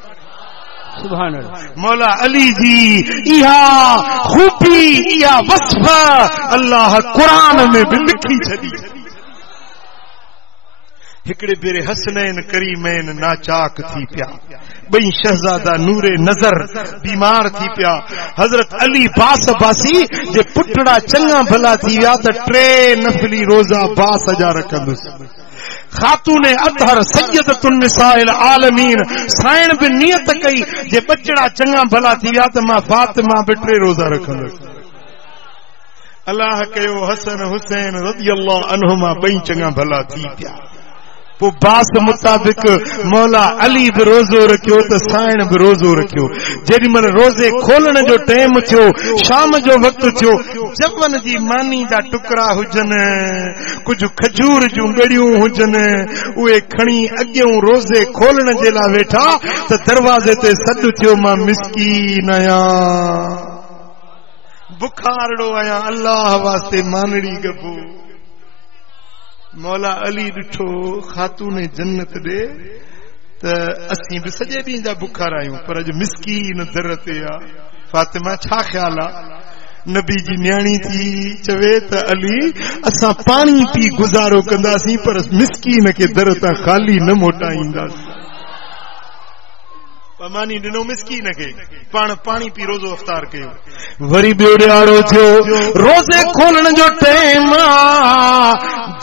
सुभान अल्लाह मौला अली जी इहा खूबी इहा वस्फ अल्लाह क़ुरान में बि लिखी छॾी हिकिड़े भेरे हसनैन करीमैन नाचाक थी पिया ॿई शहज़ादा नूरे नज़र बीमार थी पिया हज़रत अली बास बासी जे पुटड़ा चङा भला थी विया त 3 नफ़ली रोज़ा बास जा रखंदुसि खातून अतहर सैयदतुन निसाइल आलमीन साइण बि नियत कई जे बचड़ा चङा भला थी विया त मां फातिमा बि 3 रोज़ा रखंदुसि अल्लाह कयो हसन हुसैन रज़ियल्लाहु अन्हुमा ॿई चङा भला थी पिया पोइ बास मुताबिक मौला अली बि रोज़ो रखियो त साइण बि रोज़ो रखियो जेॾी महिल रोज़े खोलण जो टाइम थियो शाम जो वक़्तु थियो जवन जी मानी जा टुकड़ा हुजन कुछ खजूर जूं गड़ियूं हुजन उहे खणी अॻियों रोज़े खोलण जे लाइ वेठा त दरवाज़े ते सॾु थियो मां मिस्कीन आहियां बुखारड़ो आहियां अल्लाह वास्ते मानड़ी गबो मौला अली ॾिठो ख़ातून जन्नत ॾे त असीं बि सॼे ॾींहं जा बुखार आहियूं पर अॼु मिस्कीन दर ते आहे फातिमा छा ख्याल आहे नबी जी न्याणी थी चवे त अली असां पाणी पी गुज़ारो कंदासीं पर मिस्कीन खे दर तां ख़ाली न मोटाईंदासीं मानी ॾिनो मिस्कीन खे पाण पाणी पी रोज़ो अफ़्तार कयो वरी ॿियो ॾियारो थियो रोज़े खोलण जो टाइम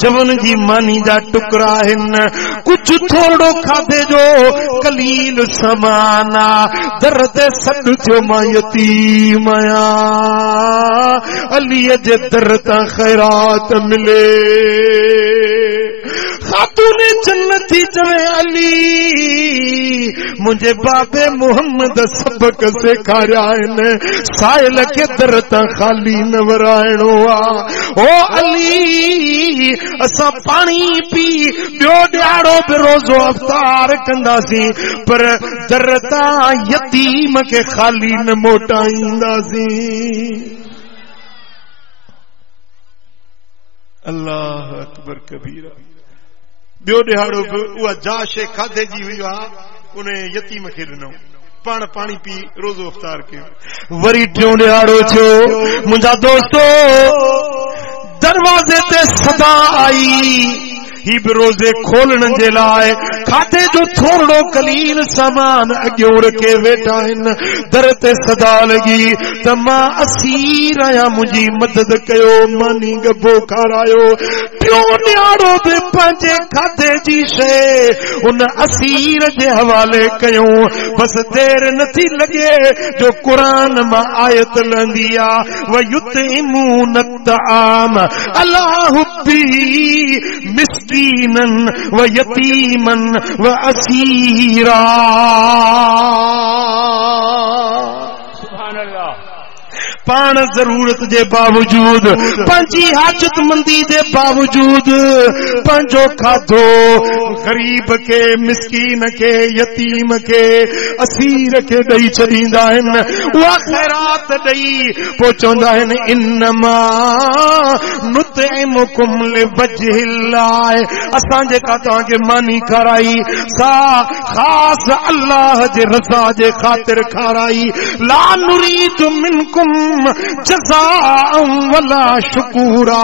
जवन जी मानी जा टुकड़ा आहिनि कुझु थोरो खाधे जो कलील समान दर ते सॾु थियो मां यतीम आहियां अलीअ जे दर तां ख़ैरात मिले खातून जन्नती चवे अली मुंहिंजे बाबे मोहम्मद सबक सेखारिया आहिनि साहिल खे दर तां ख़ाली न वराइणो आहे ओ अली असां पाणी पी ॿियो ॾियारो बि रोज़ो अफ़्तार कंदासीं पर दर तां यतीम खे ख़ाली न मोटाईंदासीं अल्लाह अकबर कबीरा ॿियो ॾियारो बि उहा जा शइ खाधे जी हुई आहे उन यतीम खे ॾिनो पाण पाणी पी रोज़ो अफ़्तार कयो वरी टियों ॾियारो थियो मुंहिंजा दोस्तो दरवाज़े ते सदा आई ही बि रोज़े खोलण जे लाइ खाधे जो थोरो कलील सामान अॻियों रखे वेठा आहिनि दर ते सदा लॻी त मां असीर आहियां मुंहिंजी मदद कयो मानी गबो खारायो टियों न्यारो बि पंहिंजे खाधे जी शइ उन असीर जे हवाले कयूं बसि देरि नथी लॻे जो क़ुरान मां आयत लहंदी आहे वयुतइमून अत्ताम अला हुब्बी मिस्कीनन व यतीमन व असीरा पाण ज़रूरत जे बावजूद पंहिंजी हाजतमंदी जे बावजूद पंहिंजो खाधो गरीब खे मिस्कीन खे यतीम खे असीर खे ॾेई छॾींदा आहिनि उहा ख़ैरात ॾेई पोइ चवंदा आहिनि इन्नमा नुतइमुकुम लिवजहिल्लाह असां जेका तव्हांखे मानी खाराई सा ख़ासि अल्लाह जे रज़ा जे ख़ातिर खाराई ला नुरीदु मिनकुम जज़ाअ वला शुकूरा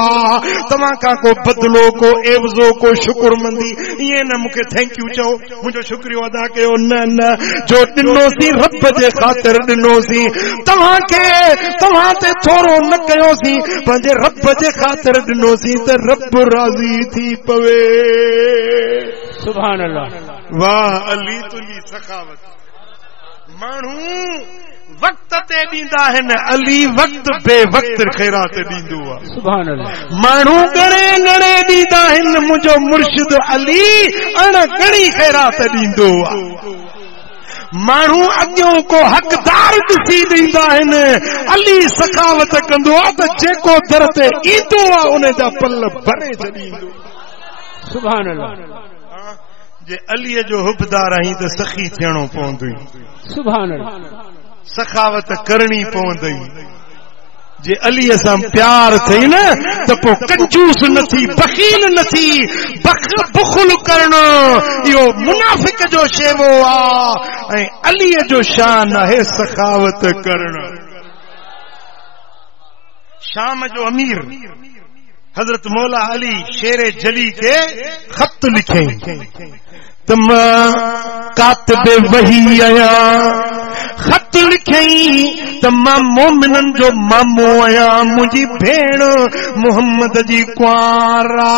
तव्हां खां को बदलो को एवज़ो को शुक्रमंदी ईअं न मूंखे थैंक यू चओ मुंहिंजो शुक्रियो अदा कयो न न जो ॾिनोसीं रब जे ख़ातिर ॾिनोसीं तव्हांखे तव्हां ते थोरो न कयोसीं पंहिंजे रब जे ख़ातिर ॾिनोसीं त रब राज़ी थी पवे सुभान अल्लाह वाह अली तुंहिंजी सखावत माण्हू वक्त ते ॾींदा आहिनि अली वक्त बे वक्त ख़ैरात ॾींदो आहे सुभान अल्लाह माण्हू घणे घणे ॾींदा आहिनि मुंहिंजो मुर्शिद अली अण घणी ख़ैरात ॾींदो आहे माण्हू अॻियों को हक़दार ॾिसी ॾींदा आहिनि अली सखावत कंदो आहे त जेको दर ते ईंदो आहे उन जा पल भरे छॾींदो सुभान अल्लाह जे अलीअ जो हुबदार आहीं त सखी थियणो पवंदो सुभान अल्लाह सखावत करणी पवंदी जे अलीअ सां प्यार थई न त पोइ कंजूस न थी बखील न थी बुखुल करणु इहो मुनाफ़िक जो शेवो आहे ऐं अलीअ जो शान आहे सखावत करणु शाम जो अमीर हज़रत मौला अली शेर जली खे ख़त लिखियईं त मां कातिब वही आहियां ख़त लिखियईं त मां मोमिननि जो मामो आहियां मुंहिंजी भेण मोहम्मद जी कुंवारा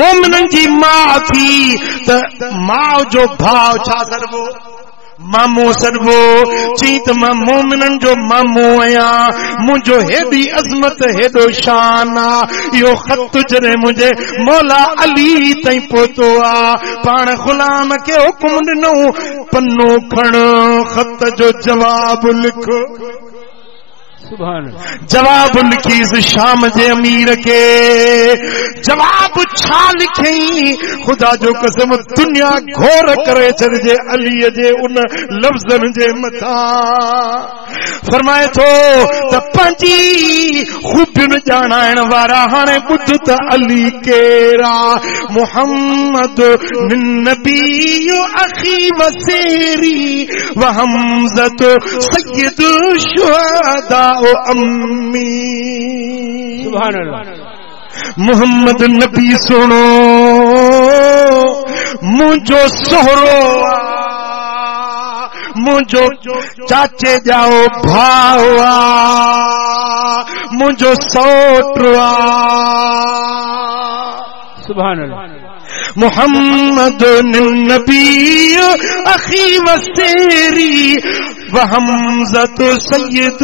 मोमिननि जी माउ थी त माउ जो भाउ छा सॾिबो मामो सॾिबो चई त मां मोमिननि जो मामो आहियां मुंहिंजो हेॾी अज़मत हेॾो शान आहे इहो ख़त जॾहिं मुंहिंजे मौला अली ताईं पहुतो आहे पाण ग़ुलाम खे हुकुम ॾिनो पनो खण ख़त जो जवाब लिखो सुभान जवाब लिखीस शाम जे अमीर के जवाब छा लिखई खुदा जो कसम दुनिया घोर करे छॾिजे अलीअ जे उन लफ़्ज़नि जे मथां फरमाए थो त पंहिंजी खूबियुनि ॼाणाइण वारा हाणे ॿुध त अली केरा मुहम्मद नबी अखी वसेरी व हमज़त सय्यद शुहदा ओ अम्मी सुभान अल्लाह मुहम्मद नबी सुनो मुझो सोहरो मुझो चाचे जाओ भावा मुझो सोटवा सुभान अल्लाह मुहम्मद नबी अखी वसेरी व हमज़त सय्यद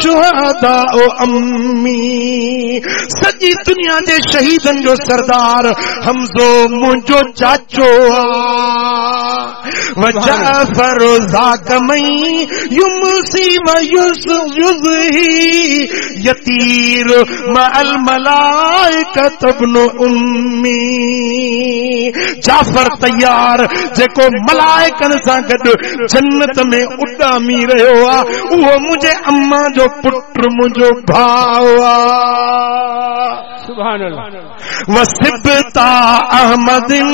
शुहदा ओ अम्मी सॼी दुनिया जे शहीदनि जो सरदार हमज़ो मुंहिंजो चाचो व जाफ़र ज़ाकमई युमसी व युज़ही यतीर मअल मलाइकत इब्नु उम्मी जाफर तैयार जेको मलाइकनि सां गॾु जन्नत में उॾामी रहियो आहे उहो मुंहिंजे अम्मा जो पुटु मुंहिंजो भाउ आहे सुभान अल्लाह वसिबता अहमदिन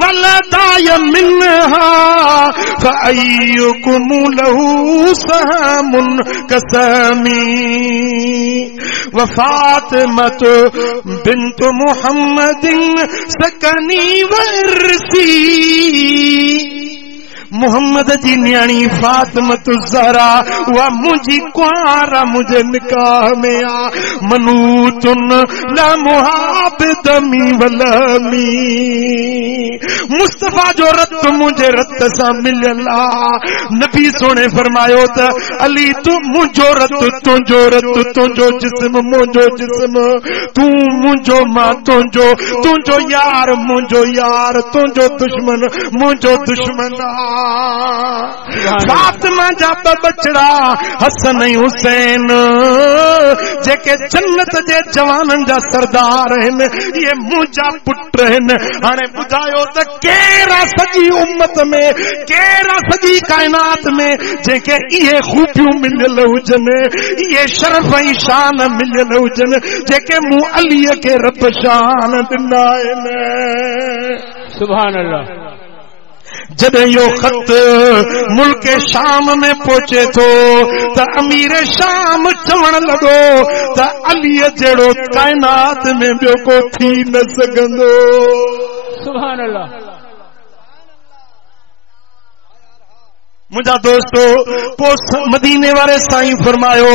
वलदाय मिनहा फअय्युकुम लहू सहमुन कसमी वफातिमत बिन्त मुहम्मदिन सकनी वर्सी मुहम्मद जी न्याणी फातिमत ज़हरा वा मुंहिंजी कुंवारा मुंहिंजे निकाह में आ मनूतुन ला मुहाबिदमी वलमी मुस्तफा जो रत मुंहिंजे रत सां मिलियल आहे नबी सोने फरमायो त अली तू मुंहिंजो रत तुंहिंजो रत तुंहिंजो जिस्म मुंहिंजो जिस्म तू मुंहिंजो मां तुंहिंजो यार मुंहिंजो यार तुंहिंजो दुश्मन मुंहिंजो दुश्मन आहे फातिमा जा बचड़ा हसन ऐं हुसैन जेके जन्नत जे जवाननि जा सरदार आहिनि इहे मुंहिंजा पुट आहिनि हाणे ॿुधायो त केरा सॼी उम्मत में केरा सॼी काइनात में जेके इहे खूबियूं मिलियल हुजनि इहे शरफ़ ऐं शान मिलियल हुजनि जेके मूं अलीअ खे रब शान ॾिना आहिनि सुभान अल्लाह जॾहिं इहो ख़त मुल्क शाम में पहुचे थो त अमीर शाम चवण लॻो त अलीअ जहिड़ो काइनात में ॿियो को थी न सघंदो सुभान अल्लाह मुंहिंजा दोस्तो पोइ मदीने वारे साईं फरमायो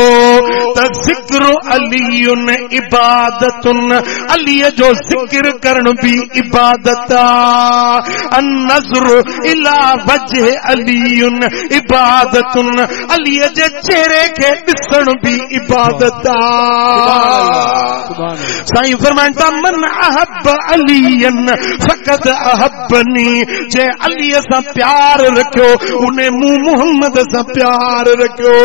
त ज़िक्र अलीयुन इबादतुन अलीअ जो ज़िक्र करण बि इबादत आहे अन-नज़र इला वजह अलीयुन इबादतुन अलीअ जे चेहरे खे ॾिसण बि इबादत आहे साईं फरमाइनि था मन अहब अलीयन फ़क़द अहबनी जे अलीअ सां प्यार रखियो उन मूं मुहम्मद सां प्यार रखियो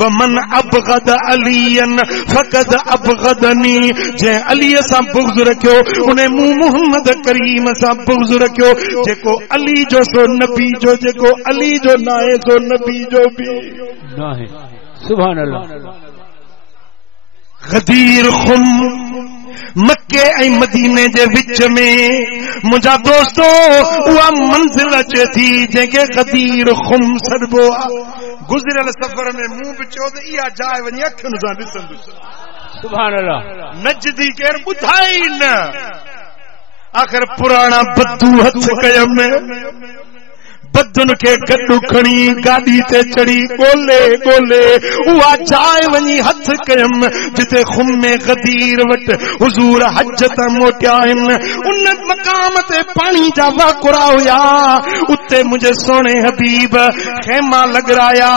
वमन अबगद अलीयन फ़क़द अबगदनी जे अलीअ सां बुग़्ज़ रखियो उन मूं मुहम्मद करीम सां बुग़्ज़ रखियो जेको अली जो सो नबी जो जेको अली जो नाहे सो नबी जो बि नाहे सुभान अल्लाह गदीर खुम मक्के ऐं मदीने जे विच में मुंहिंजा दोस्तो उहा मंज़िल अचे थी जंहिंखे गदीर खुम सॾिबो आहे गुज़िरियल सफ़र में मूं बि चयो त इहा जाइ वञी अखियुनि सां ॾिसंदुसि सुभान अल्लाह नजदी केरु ॿुधाई न आख़िर पुराणा बद्दू हथ कयमि बदन खे गॾु खणी गाॾी ते चढ़ी ॻोल्हे उहा जाइ वञी हथ कयमि जिते खुम में गदीर वटि हुज़ूर हज तां मोटिया आहिनि उन मक़ाम ते पाणी जा वाकुरा हुया उते मुंहिंजे सोणे हबीब ख़ैमा लॻराया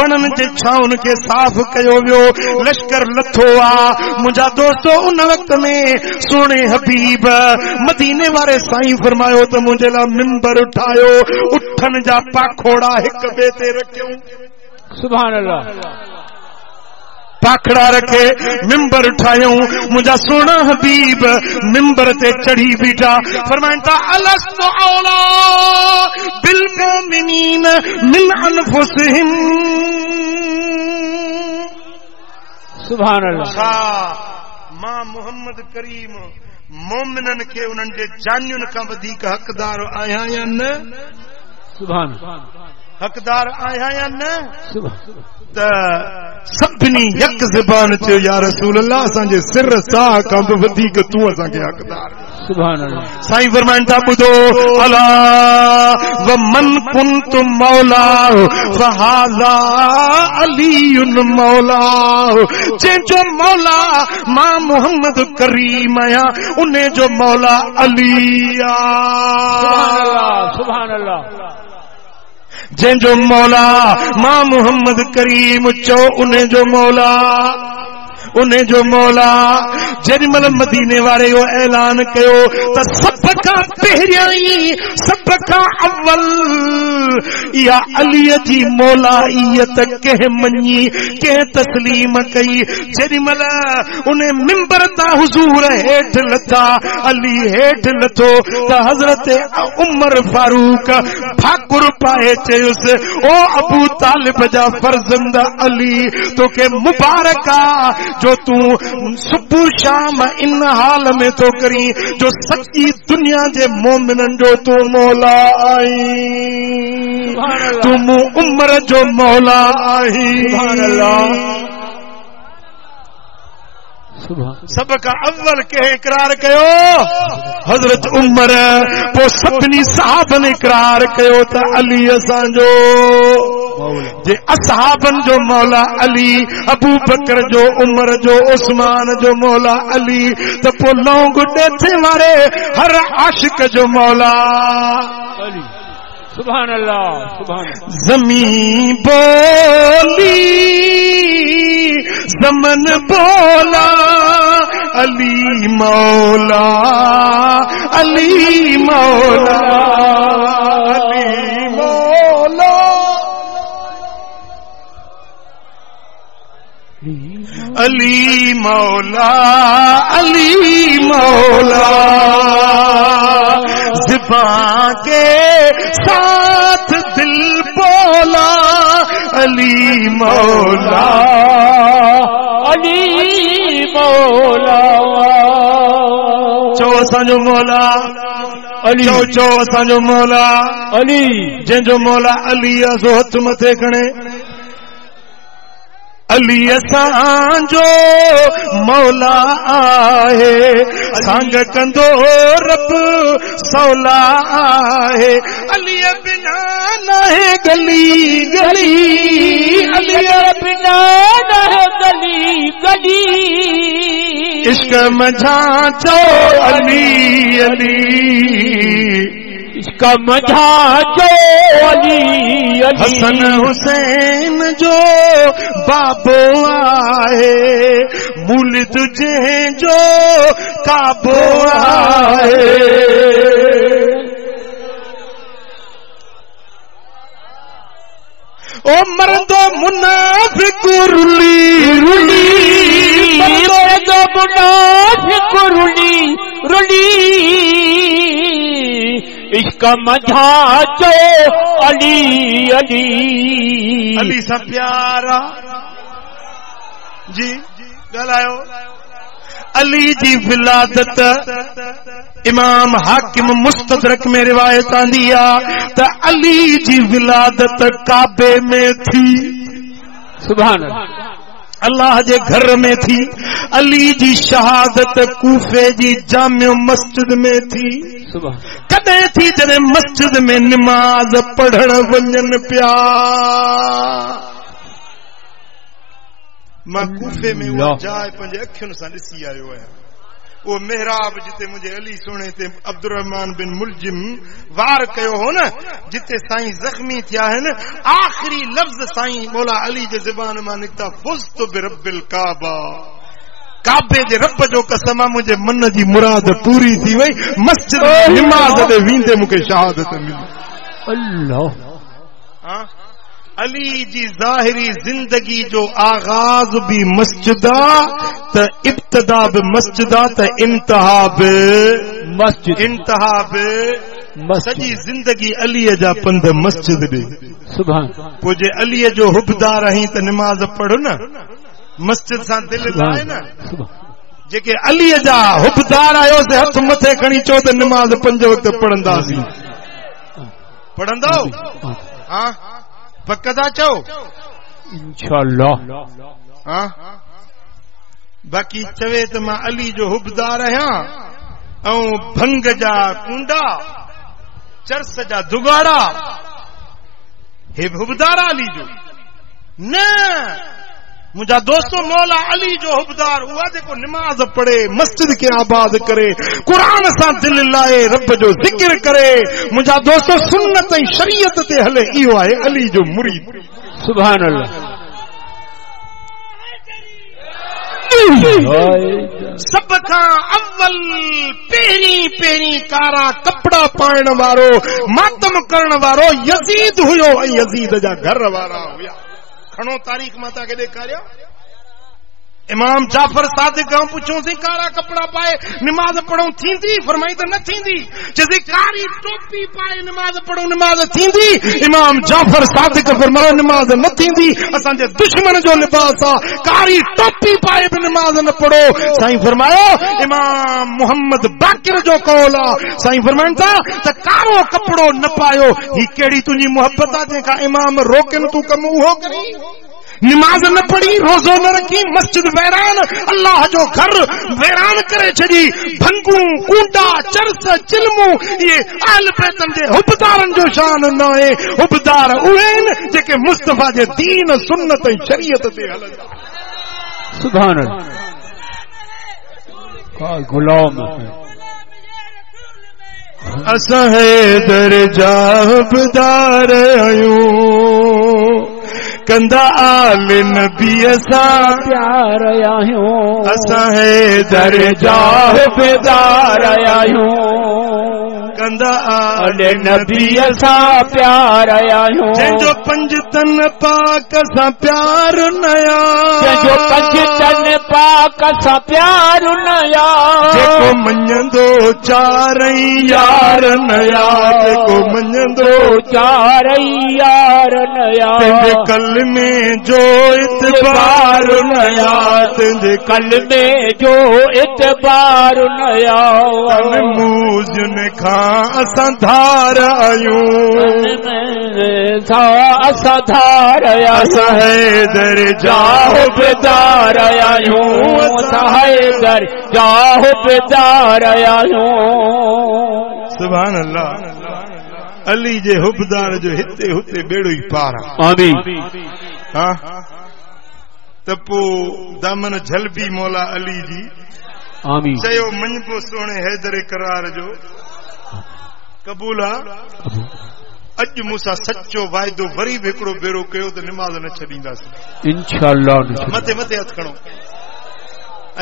वणनि जे छाउनि खे साफ़ कयो वियो लश्कर लथो आहे मुंहिंजा दोस्तो उन वक़्त में सोणे हबीब मदीने वारे साईं फरमायो त मुंहिंजे लाइ मिंबर उठायो उठन जा पाखोड़ा हिक ॿिए ते रखियूं। सुभान अल्लाह। पाखड़ा रखे मिंबर ठायूं, मुझा सोना हबीब मिंबर ते चढ़ी बीठा, फरमाइता अलस्तु औला बिल मोमिनीन मिन अनफुसिहिम। सुभान अल्लाह। मां मोहम्मद करीम मोमिनन के उन्हनि जे जानियुन खां वधीक हक़दार आहियां या न? सुभान। हक़दार आहियां या न? सुभान। त सभिनी यक ज़बान चयो या रसूल अल्लाह, असांजे सिर साह खां बि वधीक तूं असांखे हक़दार। सुभान अल्लाह। साईं फरमाइनि था ॿुधो, अला व मन कुंतु मौला फहाज़ा अलीयुन मौला। जंहिंजो मौला मां मोहम्मद करीम आहियां, उन जो मौला अली आहे। सुभान अल्लाह। जंहिंजो मौला मां मोहम्मद करीम चो, उन जो मौला, उन जो मौला। जेॾी महिल मदीने वारे इहो ऐलान कयो त सभ खां पहिरियां ई, सभ खां अव्वल इहा अलीअ जी मौलाइयत कंहिं मञी, कंहिं तस्लीम कई। जेॾी महिल उन मिंबर तां हुज़ूर हेठि लथा, अली हेठि लथो त हज़रत उमर फारूक भाकुर पाए चयुसि, ओ अबू तालिब जा फर्ज़ंद अली, तोखे मुबारक आहे जो तूं सुबुह शाम इन हाल में तो करी जो सच्ची दुनिया जे मोमिनन जो तूं मौला आहीं, तूं उमर जो मौला आहीं। सब का अव्वल के इकरार कयो हजरत उमर, पोइ सभिनी साहबनि इकरार कयो त अली असांजो। जे असहाबन जो मौला अली, अबू बकर जो, उमर जो, उस्मान जो मौला अली, त पोइ लौंग ॾेथे वारे हर आशिक जो मौला अली। सुभान अल्लाह। सुभान। ज़मी बोली ज़मन बोला, अली मौला, अली मौला, अली मौला, अली मौला, अली मौला। ज़बान के साथ दिल बोला, अली मौला, अली मौला। चो असांजो मौला अली, चो असांजो मौला अली। जंहिंजो मौला अली आहे सो हथ मथे खणे। अली असांजो मौला आहे, संग कंदो रब सौला आहे। अली बिना नाहे गली गली, अली बिना नाहे गली गली। इश्क मझा चो अली अली, इश्क मझा चो अली अली। हसन हुसैन जो बाबो आहे, मुलिद जंहिंजो काबो आहे। ओ मरदो मुनाफिक रुली रुली, मरदो मुनाफिक रुली रुली। इश्क मझा चो अली अली। अली सा प्यारा जी ॻाल्हायो। अली जी विलादत इमाम हाकिम मुस्तदरक में रिवायत आंदी आहे त अली जी विलादत काबे में थी। सुभान अल्लाह जे घर में थी। अली जी शहादत कूफे जी जामिया मस्जिद में थी। कॾहिं थी जॾहिं मस्जिद में निमाज़ पढ़ण वञनि पिया। मां कूफे में उहा जाइ पंहिंजे अखियुनि सां ॾिसी आयो आहियां। वो मेहराब जिते मुझे अली सोने ते अब्दुर्रहमान बिन मुलजिम वार कयो हो न, जिते साईं जख्मी थिया है न, आखिरी लफ्ज साईं मौला अली जे ज़बान मां निकता, फुज़्तु बिरब्बिल काबा। काबे जे रब जो कसम आहे, मुंहिंजे मन जी मुराद पूरी थी वई। मस्जिद नमाज़ ते वेंदे मूंखे शहादत मिली। अल्लाह अली जी ज़ाहिरी जिंदगी जो आगाज भी मस्जिदा त इब्तिदा भी मस्जिदा त इंतहा भी मस्जिद इंतहा भी सजी जिंदगी अली जा पंध मस्जिद दे सुभान पोइ जे अली जो हुबदार आहीं त निमाज़ पढ़ो न मस्जिद सां दिल लाए न जेके अली जा हुबदार आयो से हथ मथे खणी चो त निमाज़ 5 वक्त पढ़ंदासीं पढ़ंदो हां पक्का था चओ इंशाअल्लाह हां बाकी चवे त मां अली जो हुबदार आहियां ऐं भंग जा कुंडा चरस जा दुगाड़ा हे हुबदार अली जो न मुझा दोस्तों मौला अली जो हुबदार हुआ जेको निमाज़ पढ़े मस्जिद के आबाद करे कुरान सां दिल लाए रब जो जिक्र करे मुझा दोस्तों सुन्नत ऐं शरीयत ते हले इहो आहे अली जो मुरीद सुभान अल्लाह सब खां अव्वल पहिरीं कारा कपड़ा पाइण वारो मातम करण वारो यजीद हुयो ऐं यजीद जा घर वारा हुया खणो तारीख़ मां तव्हांखे ॾेखारिया इमाम जाफर सादिक खां पुछोसीं कारा कपड़ा पाए निमाज़ पढ़ूं थींदी फरमाई त न थींदी चइसि कारी टोपी पाए निमाज़ पढ़ूं निमाज़ थींदी इमाम जाफर सादिक फरमायो निमाज़ न थींदी असांजे दुश्मन जो लिबास आहे कारी टोपी पाए भी निमाज़ न पढ़ो साईं फरमायो इमाम मोहम्मद बाकिर जो कौल आहे साईं फरमाइनि था त कारो कपड़ो न पायो ही कहिड़ी तुंहिंजी मोहब्बत आहे जंहिंखां इमाम रोकनि तूं कम उहो करी निमाज़ न पढ़ी रोज़ो न रखी मस्जिद वैरान अल्लाह जो घर वैरान करे छॾी भंगू कूंडा चरस चिल्मू ये आल बैतन जे हुबदारन जो शान न आहे हुबदार उहे आहिनि जेके मुस्तफा जे दीन सुन्नत ऐं शरीयत ते हलंदा सुभान अल्लाह का गुलाम असां हैदर जा हुबदार आहियूं कंदा आल नबी सां प्यार आहियूं असां हैदर जा हुबदार आहियूं कंदा आल नबी सां प्यार आहियूं जंहिंजो 5 तन पाक सां प्यार नया जंहिंजो 5 तन पाक सां प्यार नया जेको मञंदो 4 यार नया जेको मञंदो 4 यार नया तुंहिंजे कल में जो इतबार नया तुंहिंजे कल में जो इतबार नया मूजन खां असां धार आहियूं असां धार असां हैदर जा हुबदार आहियूं असां हैदर जा हुबदार आहियूं सुभान अल्लाह अली जे हुबदार जो हिते हुते बेड़ो ई पार आमीन हां त पोइ दामन झलबी मौला अली जी आमीन चयो मंझपो सोणे हैदर करार जो कबूल आहे अॼु मूंसां सचो वाइदो वरी बि हिकिड़ो बेड़ो कयो त निमाज़ न छॾींदासीं इंशाअल्लाह मथे मथे हथ खणो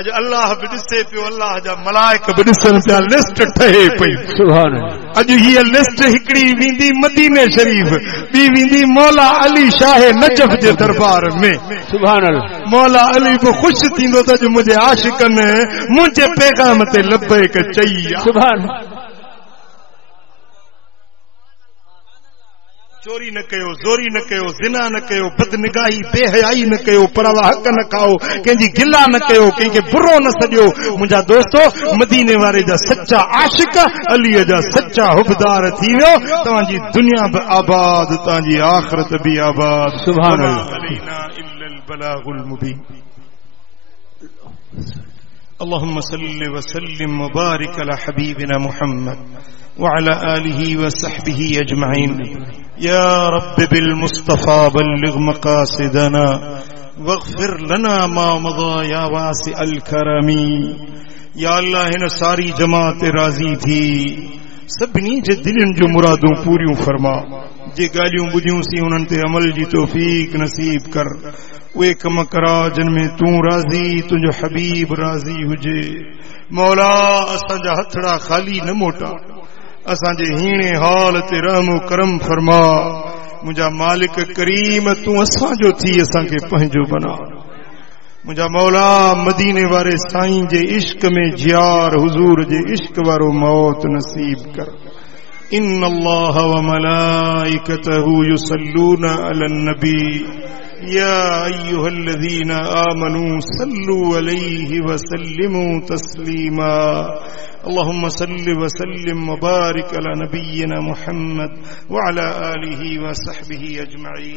अॼु अल्लाह बि ॾिसे पियो अल्लाह जा मलाइक बि ॾिसनि पिया लिस्ट ठहे पई सुभान अॼु हीअ लिस्ट हिकिड़ी वेंदी मदीने शरीफ़ ॿी वेंदी मौला अली शाह नजफ जे दरबार में सुभान मौला अली बि ख़ुशि थींदो त अॼु मुंहिंजे आशिकनि मुंहिंजे पैगाम ते लबैक चई सुभान चोरी न कयो ज़ोरी न कयो ज़िना न कयो बदनिगाही बेहयाई न कयो परवा हक़ न खाओ कंहिंजी गिला न कयो कंहिंखे बुरो न सॼो मुंहिंजा दोस्तो मदीने वारे जा सच्चा आशिक अलीअ जा सच्चा हुबदार थी वियो तव्हांजी दुनिया बि आबाद तव्हांजी आख़िरत बि आबाद सुभान اللهم صل وسلم وبارك على حبيبنا محمد وعلى آله وصحبه أجمعين يا رب بالمصطفى بلغ مقاصدنا واغفر لنا ما مضى يا واسع الكرم या अल्लाह हिन सारी जमात राज़ी थी सभिनी जे दिलनि जूं मुरादूं पूरियूं फरमा जे ॻाल्हियूं ॿुधियूंसीं उन्हनि ते अमल जी तौफ़ीक नसीब कर उहे कम करा जिन में तूं राज़ी तुंहिंजो हबीब राज़ी हुजे मौला असांजा हथड़ा ख़ाली न मोटा असांजे हीणे हाल ते रहम करम फरमा। मुंहिंजा मालिक करीम तूं असांजो थी असांखे पंहिंजो बना। मुंहिंजा मौला मदीने वारे साईं जे इश्क में जियार हुजूर जे इश्क वारो मौत नसीब कर। इन्न अल्लाह व मलाइकतहु युसल्लूना अलन नबी या अय्युहल्लज़ीना आमनू सल्लू अलैहि व सल्लिमू तस्लीमा। अल्लाहुम्मा सल्लि व सल्लिम व बारिक अला नबिय्यिना मुहम्मद व अला आलिहि व सहबिहि अजमईन।